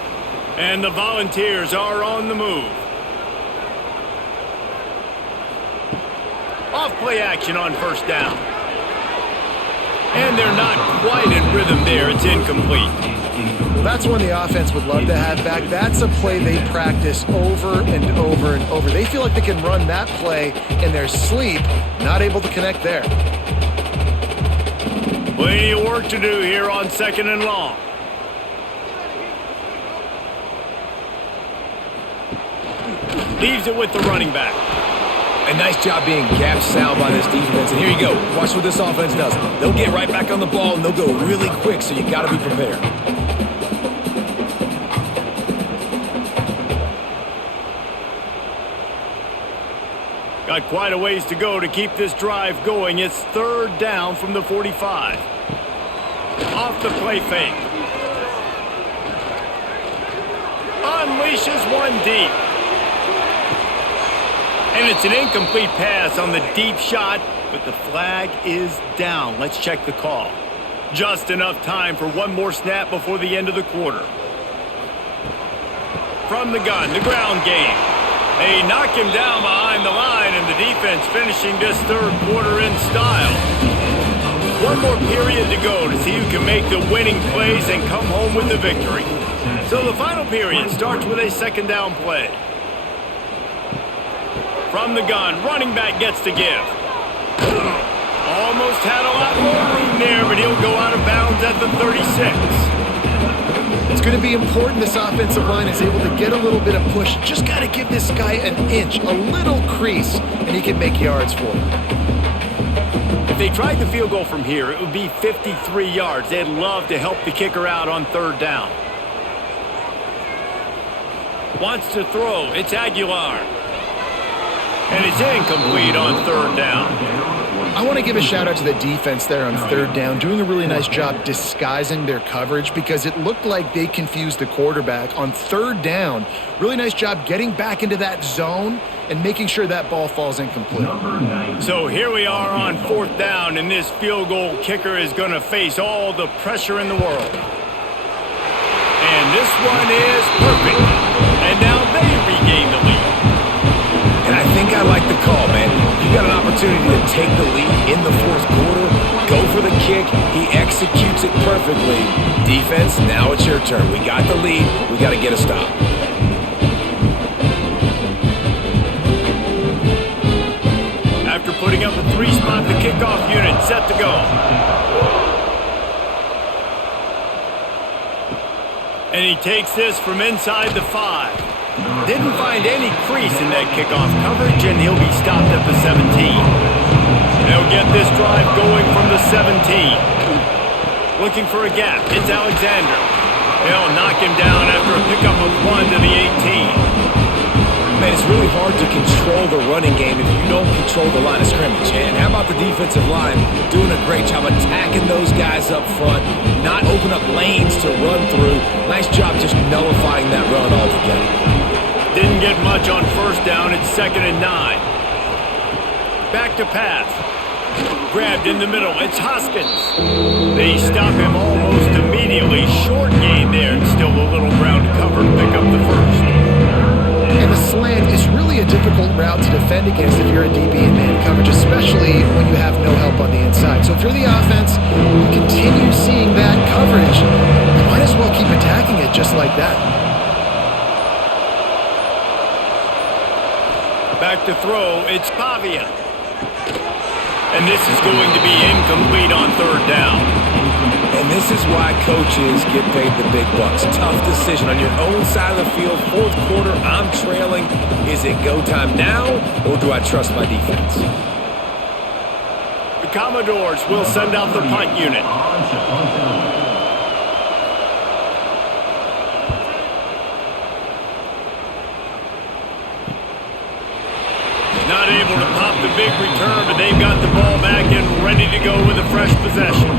And the Volunteers are on the move. Off play action on first down. And they're not quite in rhythm there. It's incomplete. Well, that's one the offense would love to have back. That's a play they practice over and over and over. They feel like they can run that play in their sleep, not able to connect there. Plenty of work to do here on 2nd and long. Leaves it with the running back. A nice job being gap sound by this defense. And here you go. Watch what this offense does. They'll get right back on the ball, and they'll go really quick, so you got to be prepared. Got quite a ways to go to keep this drive going. It's 3rd down from the 45. Off the play fake. Unleashes one deep. And it's an incomplete pass on the deep shot, but the flag is down. Let's check the call. Just enough time for one more snap before the end of the quarter. From the gun, the ground game. They knock him down behind the line, and the defense finishing this third quarter in style. One more period to go to see who can make the winning plays and come home with the victory. So the final period starts with a second down play. From the gun, running back gets to give. Almost had a lot more room there, but he'll go out of bounds at the 36. It's going to be important this offensive line is able to get a little bit of push. Just got to give this guy an inch, a little crease, and he can make yards for him. If they tried the field goal from here, it would be 53 yards. They'd love to help the kicker out on third down. Wants to throw. It's Aguilar. And it's incomplete on third down. I want to give a shout out to the defense there on third down, doing a really nice job disguising their coverage because it looked like they confused the quarterback on third down. Really nice job getting back into that zone and making sure that ball falls incomplete. So here we are on fourth down, and this field goal kicker is going to face all the pressure in the world. And this one is perfect. And now they regain the lead. And I think I like the call, man. You got an opportunity to take the lead in the fourth quarter, go for the kick. He executes it perfectly. Defense, now it's your turn. We got the lead. We got to get a stop. After putting up a three-spot, the kickoff unit set to go. And he takes this from inside the 5. Didn't find any crease in that kickoff coverage, and he'll be stopped at the 17. They'll get this drive going from the 17. Looking for a gap. It's Alexander. They'll knock him down after a pickup of 1 to the 18. Man, it's really hard to control the running game if you don't control the line of scrimmage. And how about the defensive line doing a great job attacking those guys up front, not open up lanes to run through. Nice job just nullifying that run altogether. Didn't get much on first down. It's 2nd and 9. Back to pass. Grabbed in the middle. It's Hoskins. They stop him almost immediately. Short gain there, and still a little ground to cover to pick up the first. And the slant is really a difficult route to defend against if you're a DB in man coverage, especially when you have no help on the inside. So if you're the offense, you continue seeing that coverage, you might as well keep attacking it just like that. Back to throw, it's Pavia. And this is going to be incomplete on third down. And this is why coaches get paid the big bucks. Tough decision on your own side of the field. Fourth quarter, I'm trailing. Is it go time now, or do I trust my defense? The Commodores will send out the punt unit. Not able to pop the big return, but they've got the ball back and ready to go with a fresh possession.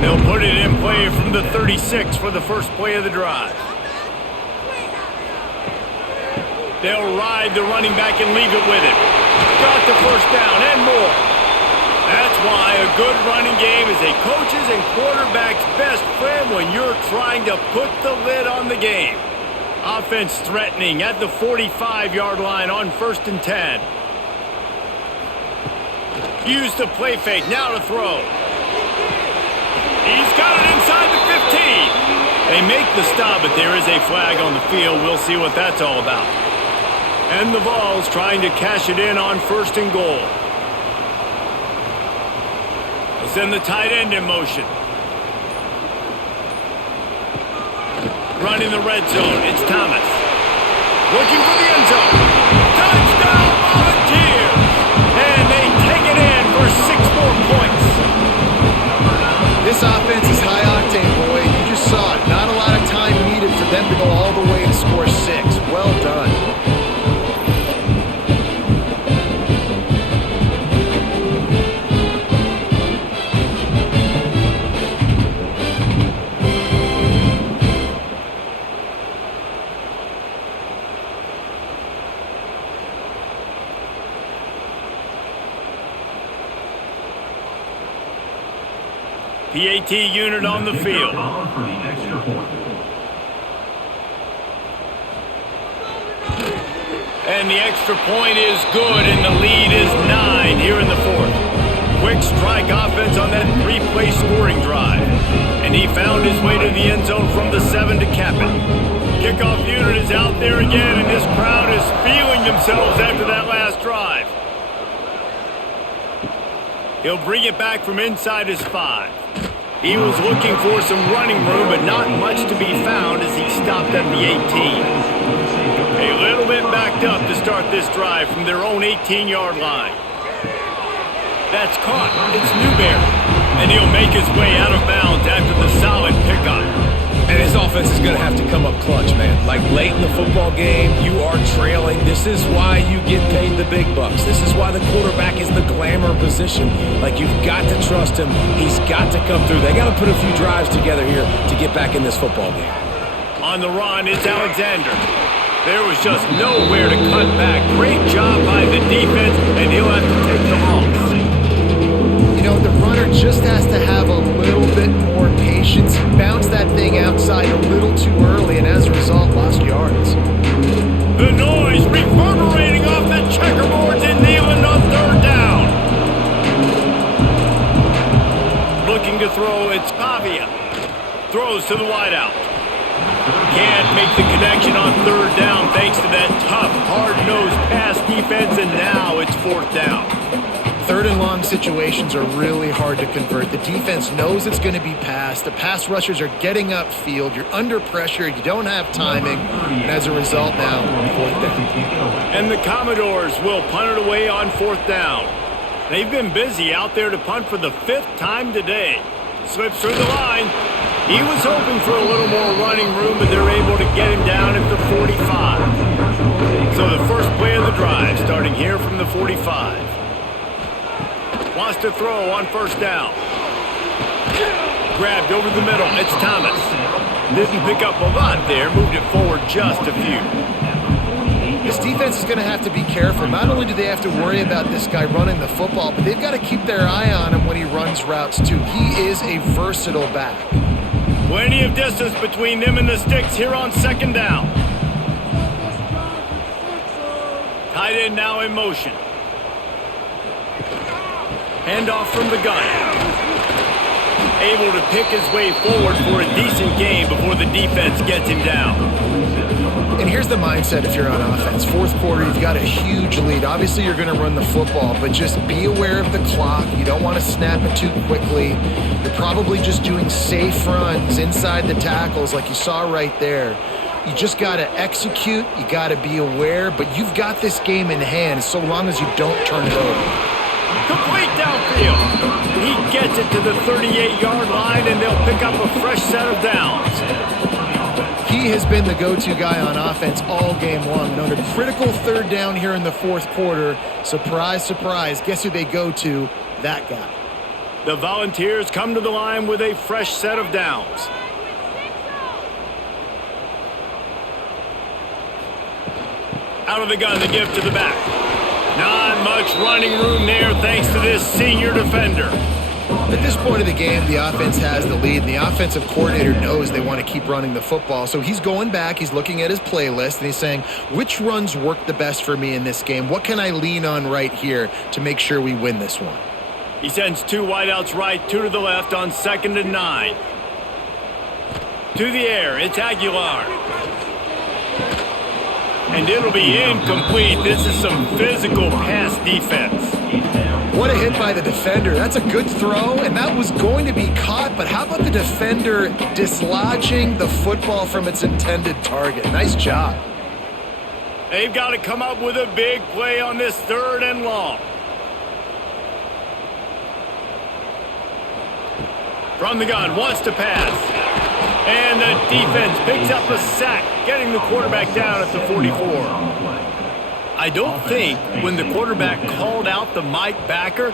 They'll put it in play from the 36 for the first play of the drive. They'll ride the running back and leave it with him. Got the first down and more. That's why a good running game is a coach's and quarterback's best friend when you're trying to put the lid on the game. Offense threatening at the 45-yard line on 1st and 10. Use the play fake, now to throw. He's got it inside the 15. They make the stop, but there is a flag on the field. We'll see what that's all about. And the Vols trying to cash it in on 1st and goal. They'll send the tight end in motion. Running the red zone, it's Thomas. Looking for the end zone. Touchdown, Volunteers! And they take it in for 6 more points. This offense is high octane, boy. You just saw it. Not a lot of time needed for them to go all the way and score 6. Well done. PAT unit on the field. For the extra point. And the extra point is good, and the lead is 9 here in the fourth. Quick strike offense on that 3-play scoring drive. And he found his way to the end zone from the 7 to cap it. Kickoff unit is out there again, and this crowd is feeling themselves after that last drive. He'll bring it back from inside his 5. He was looking for some running room, but not much to be found as he stopped at the 18. A little bit backed up to start this drive from their own 18-yard line. That's caught. It's Newberry. And he'll make his way out of bounds after the solid pickup. And his offense is going to have to come up clutch, man. Like late in the football game, you are trailing. This is why you get paid the big bucks. This is why the quarterback is the glamour position. Like, you've got to trust him. He's got to come through. They got to put a few drives together here to get back in this football game. On the run is Alexander. There was just nowhere to cut back. Great job by the defense, and he'll have to take the loss. You know, the runner just has to have a little bit more patience. He bounced that thing outside a little too early, and as a result, lost yards. The noise reverberating off the checkerboards in Neyland on third down. Looking to throw, it's Pavia. Throws to the wideout. Can't make the connection on third down thanks to that tough, hard-nosed pass defense, and now it's fourth down. Third and long situations are really hard to convert. The defense knows it's going to be passed. The pass rushers are getting upfield. You're under pressure. You don't have timing. And as a result now, fourth down. And the Commodores will punt it away on fourth down. They've been busy out there to punt for the 5th time today. Slips through the line. He was hoping for a little more running room, but they're able to get him down at the 45. So the first play of the drive starting here from the 45. Wants to throw on first down. Grabbed over the middle. It's Thomas. Didn't pick up a lot there. Moved it forward just a few. This defense is going to have to be careful. Not only do they have to worry about this guy running the football, but they've got to keep their eye on him when he runs routes too. He is a versatile back. Plenty of distance between them and the sticks here on second down. Tight end now in motion. Handoff from the gun. Able to pick his way forward for a decent gain before the defense gets him down. And here's the mindset if you're on offense. Fourth quarter, you've got a huge lead. Obviously, you're going to run the football, but just be aware of the clock. You don't want to snap it too quickly. You're probably just doing safe runs inside the tackles like you saw right there. You just got to execute. You got to be aware, but you've got this game in hand so long as you don't turn it over. Complete downfield. He gets it to the 38-yard line, and they'll pick up a fresh set of downs. He has been the go-to guy on offense all game long. And on a critical third down here in the fourth quarter, surprise, surprise, guess who they go to? That guy. The Volunteers come to the line with a fresh set of downs. Out of the gun, the give to the back. Not much running room there thanks to this senior defender. At this point of the game, the offense has the lead, and the offensive coordinator knows they want to keep running the football. So he's going back, he's looking at his playlist, and he's saying, which runs work the best for me in this game? What can I lean on right here to make sure we win this one? He sends 2 wideouts right, 2 to the left on 2nd and 9. To the air, it's Aguilar. And it'll be incomplete. This is some physical pass defense. What a hit by the defender. That's a good throw, and that was going to be caught, but how about the defender dislodging the football from its intended target? Nice job. They've got to come up with a big play on this 3rd and long. From the gun, wants to pass. And the defense picks up a sack, getting the quarterback down at the 44. I don't think when the quarterback called out the Mike backer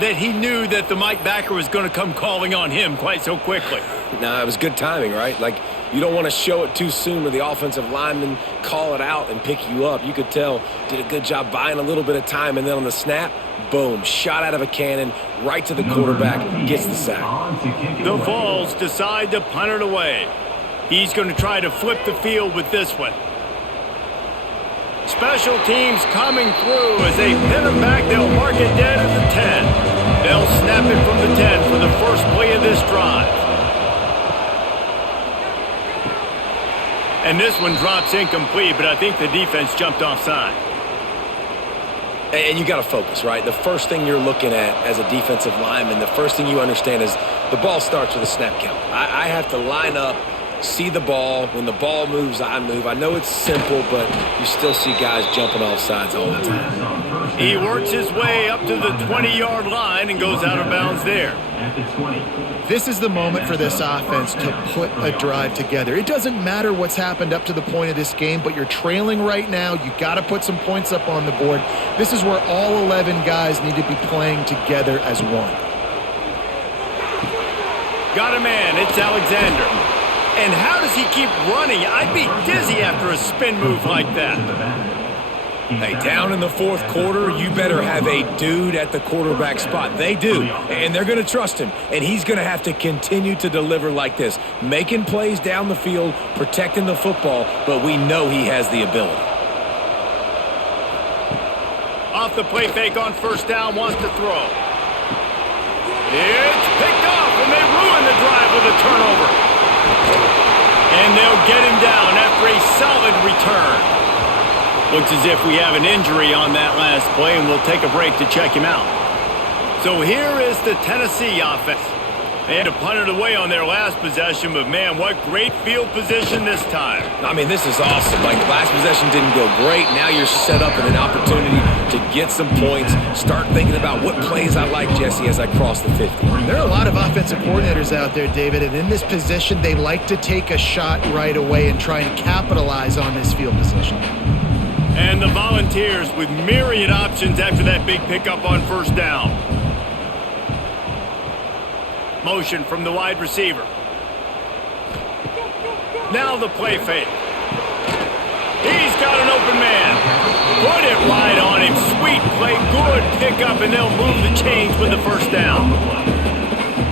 that he knew that the Mike backer was going to come calling on him quite so quickly. No, it was good timing, right? Like, you don't want to show it too soon where the offensive lineman call it out and pick you up. You could tell, did a good job buying a little bit of time, and then on the snap, boom, shot out of a cannon, right to the quarterback, gets the sack. The Vols decide to punt it away. He's going to try to flip the field with this one. Special teams coming through as they pin him back. They'll mark it dead at the 10. They'll snap it from the 10 for the first play of this drive. And this one drops incomplete, but I think the defense jumped offside. And you got to focus, right? The first thing you're looking at as a defensive lineman, the first thing you understand is the ball starts with a snap count. I have to line up, see the ball. When the ball moves, I move. I know it's simple, but you still see guys jumping off sides all the time. He works his way up to the 20-yard line and goes out of bounds there. At the 20. This is the moment for this offense to put a drive together. It doesn't matter what's happened up to the point of this game, but you're trailing right now. You got to put some points up on the board. This is where all 11 guys need to be playing together as one. Got a man. It's Alexander. And how does he keep running? I'd be dizzy after a spin move like that. Hey, down in the fourth quarter, you better have a dude at the quarterback spot. They do, and they're going to trust him, and he's going to have to continue to deliver like this, making plays down the field, protecting the football, but we know he has the ability. Off the play fake on first down, wants to throw. It's picked off, and they ruin the drive with a turnover. And they'll get him down after a solid return. Looks as if we have an injury on that last play, and we'll take a break to check him out. So here is the Tennessee offense. They had to punt it away on their last possession, but man, what great field position this time. I mean, this is awesome. Like, last possession didn't go great. Now you're set up in an opportunity to get some points. Start thinking about what plays I like, Jesse, as I cross the 50. There are a lot of offensive coordinators out there, David, and in this position, they like to take a shot right away and try and capitalize on this field position. And the Volunteers with myriad options after that big pickup on first down. Motion from the wide receiver. Now the play fake. He's got an open man. Put it right on him. Sweet play, good pickup, and they'll move the chains with the first down.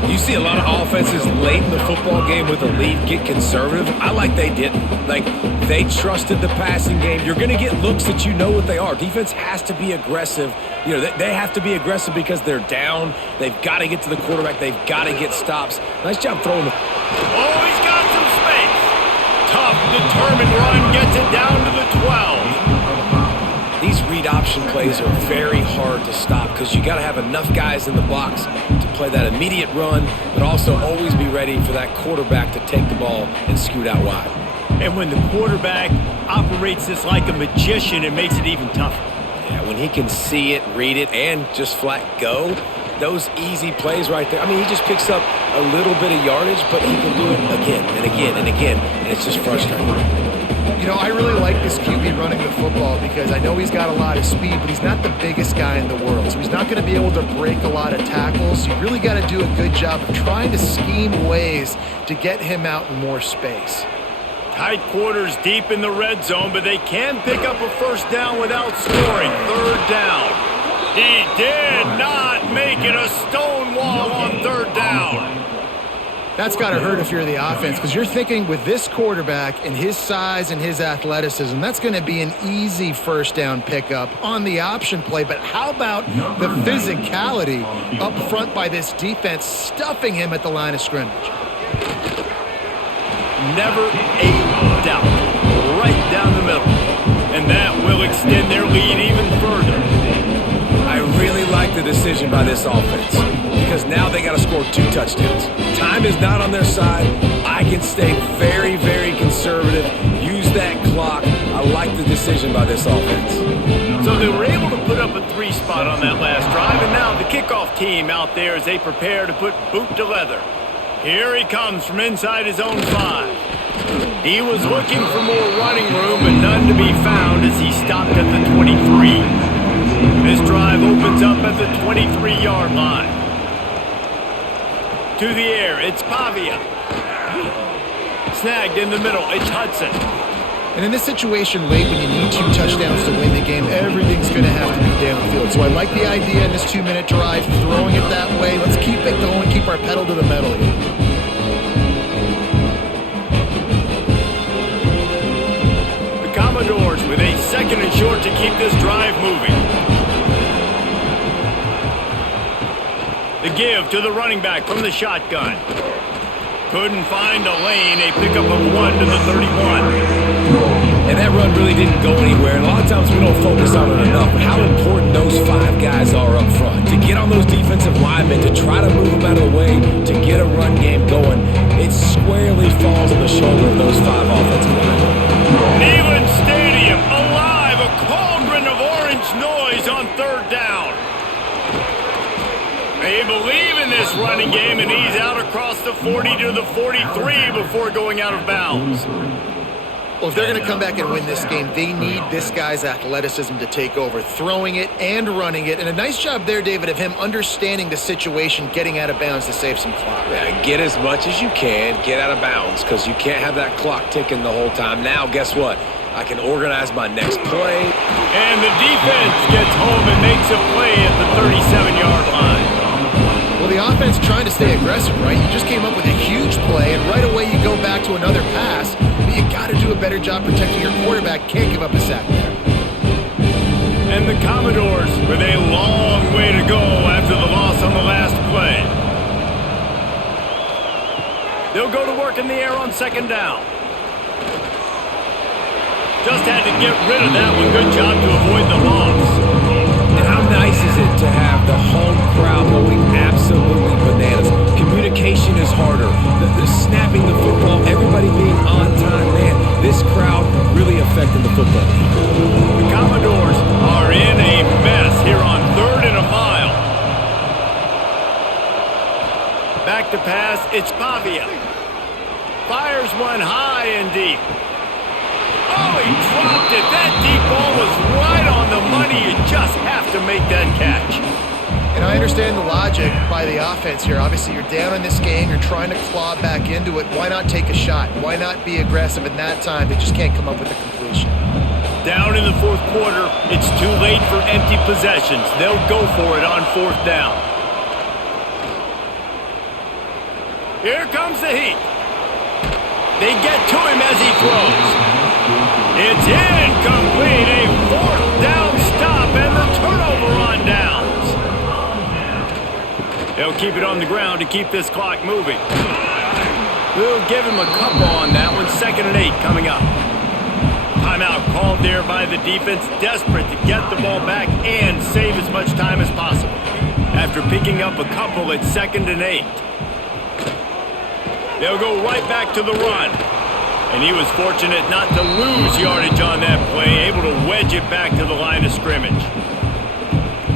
You see a lot of offenses late in the football game with a lead get conservative. I like they didn't. Like, they trusted the passing game. You're going to get looks that you know what they are. Defense has to be aggressive. You know, they have to be aggressive because they're down. They've got to get to the quarterback. They've got to get stops. Nice job throwing the... Oh, he's got some space. Tough, determined run gets it down to the 12. These read option plays are very hard to stop because you got to have enough guys in the box to play that immediate run, but also always be ready for that quarterback to take the ball and scoot out wide. And when the quarterback operates this like a magician, it makes it even tougher. Yeah, when he can see it, read it, and just flat go, those easy plays right there. I mean, he just picks up a little bit of yardage, but he can do it again and again and again, and it's just frustrating. You know, I really like this QB running the football because I know he's got a lot of speed, but he's not the biggest guy in the world. So he's not going to be able to break a lot of tackles. You really got to do a good job of trying to scheme ways to get him out in more space. Tight quarters deep in the red zone, but they can pick up a first down without scoring. Third down. He did not make it a stone wall on third down. That's got to hurt if you're the offense because you're thinking with this quarterback and his size and his athleticism, that's going to be an easy first down pickup on the option play. But how about the physicality up front by this defense stuffing him at the line of scrimmage? Never a doubt. Right down the middle. And that will extend their lead even further. I really like the decision by this offense because now they got to score 2 touchdowns. Time is not on their side. I can stay very, very conservative. Use that clock. I like the decision by this offense. So they were able to put up a 3 spot on that last drive, and now the kickoff team out there as they prepare to put boot to leather. Here he comes from inside his own 5. He was looking for more running room, but none to be found as he stopped at the 23. This drive opens up at the 23-yard line. To the air, it's Pavia. Snagged in the middle, it's Hudson. And in this situation late when you need 2 touchdowns to win the game, everything's going to have to be downfield. So I like the idea in this 2-minute drive, throwing it that way. Let's keep it going, keep our pedal to the metal here. The Commodores with a 2nd and short to keep this drive moving. The give to the running back from the shotgun. Couldn't find a lane, a pickup of 1 to the 31. And that run really didn't go anywhere. And a lot of times we don't focus on it enough, but how important those 5 guys are up front. To get on those defensive linemen, to try to move them out of the way, to get a run game going, it squarely falls on the shoulder of those 5 offensive linemen. Neyland Stadium alive, a cauldron of orange noise on 3rd down. They believe in this running game, and he's out across the 40 to the 43 before going out of bounds. Well, if they're going to come back and win this game, they need this guy's athleticism to take over, throwing it and running it. And a nice job there, David, of him understanding the situation, getting out of bounds to save some clock. Yeah, get as much as you can, get out of bounds, because you can't have that clock ticking the whole time. Now, guess what? I can organize my next play. And the defense gets home and makes a play at the 37-yard line. Well, the offense trying to stay aggressive, right? You just came up with a huge play, and right away you go back to another pass. But you got to do a better job protecting your quarterback. Can't give up a sack there. And the Commodores with a long way to go after the loss on the last play. They'll go to work in the air on 2nd down. Just had to get rid of that one. Good job to avoid the loss. And how nice is it to have the home crowd going absolutely bananas? Communication is harder. The snapping the football, everybody being on time. Man, this crowd really affecting the football. The Commodores are in a mess here on 3rd and a mile. Back to pass, it's Pavia. Fires one high and deep. Oh, he dropped it. That deep ball was right on the money. You just have to make that catch. And I understand the logic by the offense here. Obviously, you're down in this game. You're trying to claw back into it. Why not take a shot? Why not be aggressive in that time? They just can't come up with a completion. Down in the 4th quarter, it's too late for empty possessions. They'll go for it on 4th down. Here comes the heat. They get to him as he throws. It's incomplete. A 4th down stop and the turnover on downs. They'll keep it on the ground to keep this clock moving. We'll give him a couple on that one. 2nd and 8 coming up. Timeout called there by the defense, desperate to get the ball back and save as much time as possible. After picking up a couple, it's 2nd and 8. They'll go right back to the run. And he was fortunate not to lose yardage on that play, able to wedge it back to the line of scrimmage.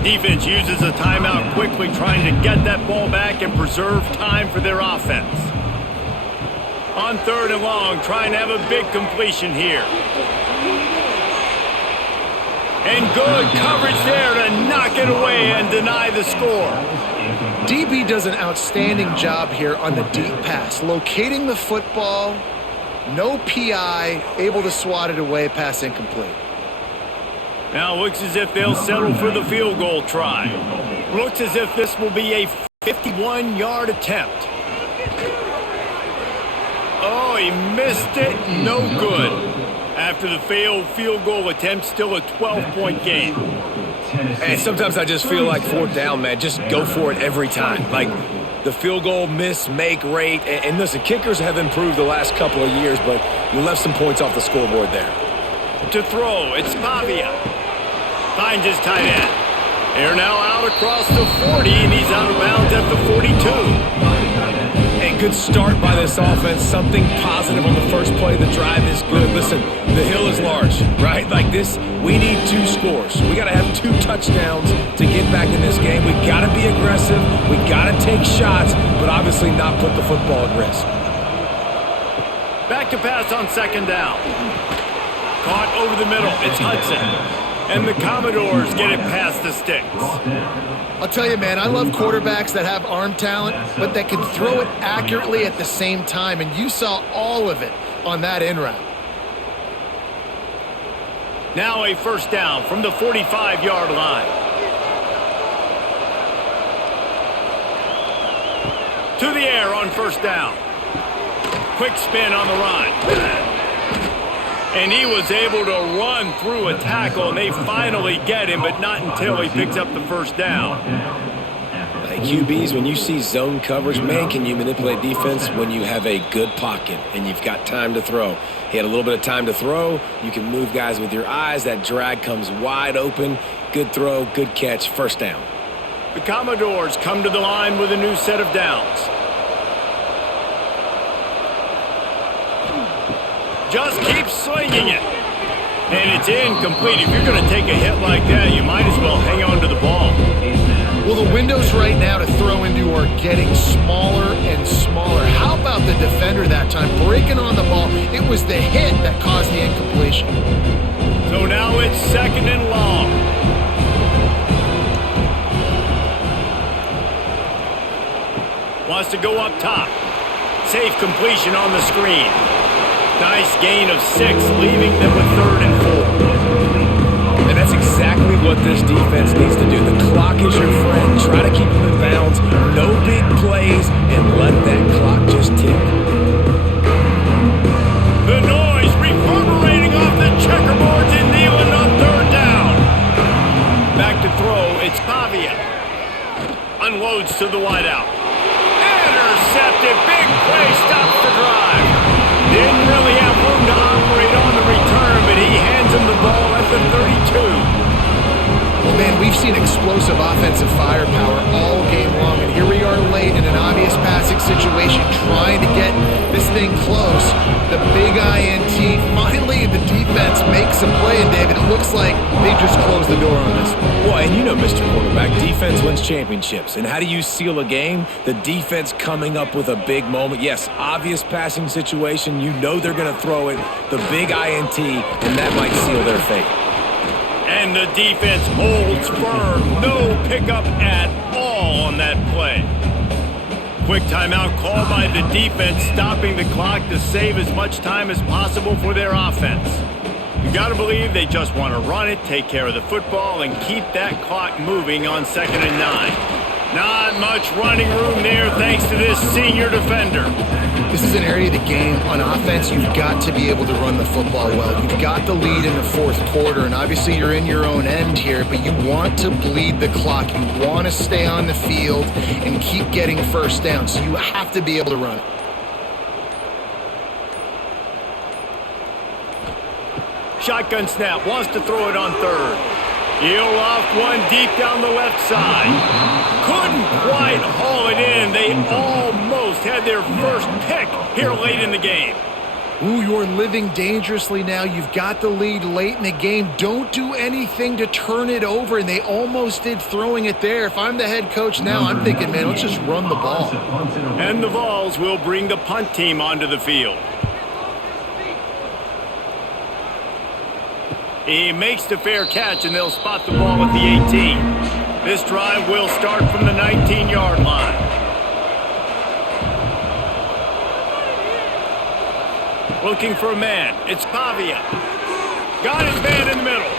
Defense uses a timeout quickly, trying to get that ball back and preserve time for their offense. On 3rd and long, trying to have a big completion here. And good coverage there to knock it away and deny the score. DB does an outstanding job here on the deep pass, locating the football. No PI, able to swat it away, pass incomplete. Now looks as if they'll settle for the field goal try. Looks as if this will be a 51-yard attempt. Oh, he missed it. No good. After the failed field goal attempt, still a 12-point game. And sometimes I just feel like 4th down, man, just go for it every time. Like, the field goal miss-make rate. And listen, kickers have improved the last couple of years, but you left some points off the scoreboard there. To throw, it's Pavia. Finds his tight end. They're now out across the 40, and he's out of bounds at the 42. A good start by this offense. Something positive on the first play of the drive is good. Listen, the hill is large, right? Like this, we need 2 scores. We got to have 2 touchdowns to get back in this game. We got to be aggressive. We got to take shots, but obviously not put the football at risk. Back to pass on 2nd down. Caught over the middle. It's Hudson. And the Commodores get it past the sticks. I'll tell you, man, I love quarterbacks that have arm talent, but that can throw it accurately at the same time, and you saw all of it on that in route. Now a first down from the 45-yard line. To the air on first down. Quick spin on the run. And he was able to run through a tackle, and they finally get him, but not until he picks up the first down. Like QBs, when you see zone coverage, man, can you manipulate defense when you have a good pocket and you've got time to throw? He had a little bit of time to throw. You can move guys with your eyes. That drag comes wide open. Good throw, good catch, first down. The Commodores come to the line with a new set of downs. Just keep slinging it. And it's incomplete. If you're going to take a hit like that, you might as well hang on to the ball. Well, the windows right now to throw into are getting smaller and smaller. How about the defender that time breaking on the ball? It was the hit that caused the incompletion. So now it's second and long. Wants to go up top. Safe completion on the screen. Nice gain of 6, leaving them with 3rd and 4. And that's exactly what this defense needs to do. The clock is your friend. Try to keep them in bounds. No big plays, and let that clock just tick. The noise reverberating off the checkerboards in Neyland on 3rd down. Back to throw, it's Pavia. Unloads to the wideout. Intercepted, big play, stops the drive. Didn't really have room to operate on the return, but he hands him the ball at the 32. Well, man, we've seen explosive offensive firepower all game long, and here we are late in an obvious passing situation trying to get this thing close. The big INT, finally the defense makes a play, and David, it looks like they just closed the door on this. Well, and you know, Mr. Quarterback, defense wins championships. And how do you seal a game? The defense coming up with a big moment. Yes, obvious passing situation. You know they're going to throw it. The big INT, and that might seal their fate. And the defense holds firm. No pickup at all on that play. Quick timeout called by the defense, stopping the clock to save as much time as possible for their offense. You got to believe they just want to run it, take care of the football, and keep that clock moving on 2nd and 9. Not much running room there thanks to this senior defender. This is an area of the game on offense you've got to be able to run the football well. You've got the lead in the 4th quarter, and obviously you're in your own end here, but you want to bleed the clock. You want to stay on the field and keep getting first down, so you have to be able to run it. Shotgun snap, wants to throw it on 3rd. He'll off one deep down the left side. Couldn't quite haul it in. They almost had their first pick here late in the game. Ooh, you're living dangerously now. You've got the lead late in the game. Don't do anything to turn it over, and they almost did throwing it there. If I'm the head coach now, I'm thinking, man, let's just run the ball. And the Vols will bring the punt team onto the field. He makes the fair catch, and they'll spot the ball at the 18. This drive will start from the 19-yard line. Looking for a man. It's Pavia. Got his man in the middle.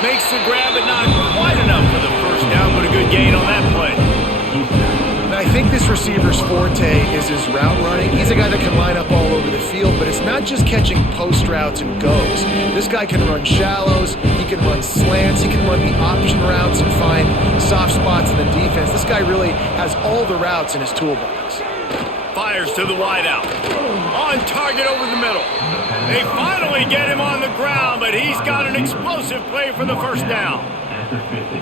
Makes the grab, but not quite enough for the first down, but a good gain on that play. I think this receiver's forte is his route running. He's a guy that can line up all over the field, but it's not just catching post routes and goes. This guy can run shallows, he can run slants, he can run the option routes and find soft spots in the defense. This guy really has all the routes in his toolbox. Fires to the wideout. On target over the middle. They finally get him on the ground, but he's got an explosive play for the first down. After 50.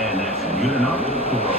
And that's good enough for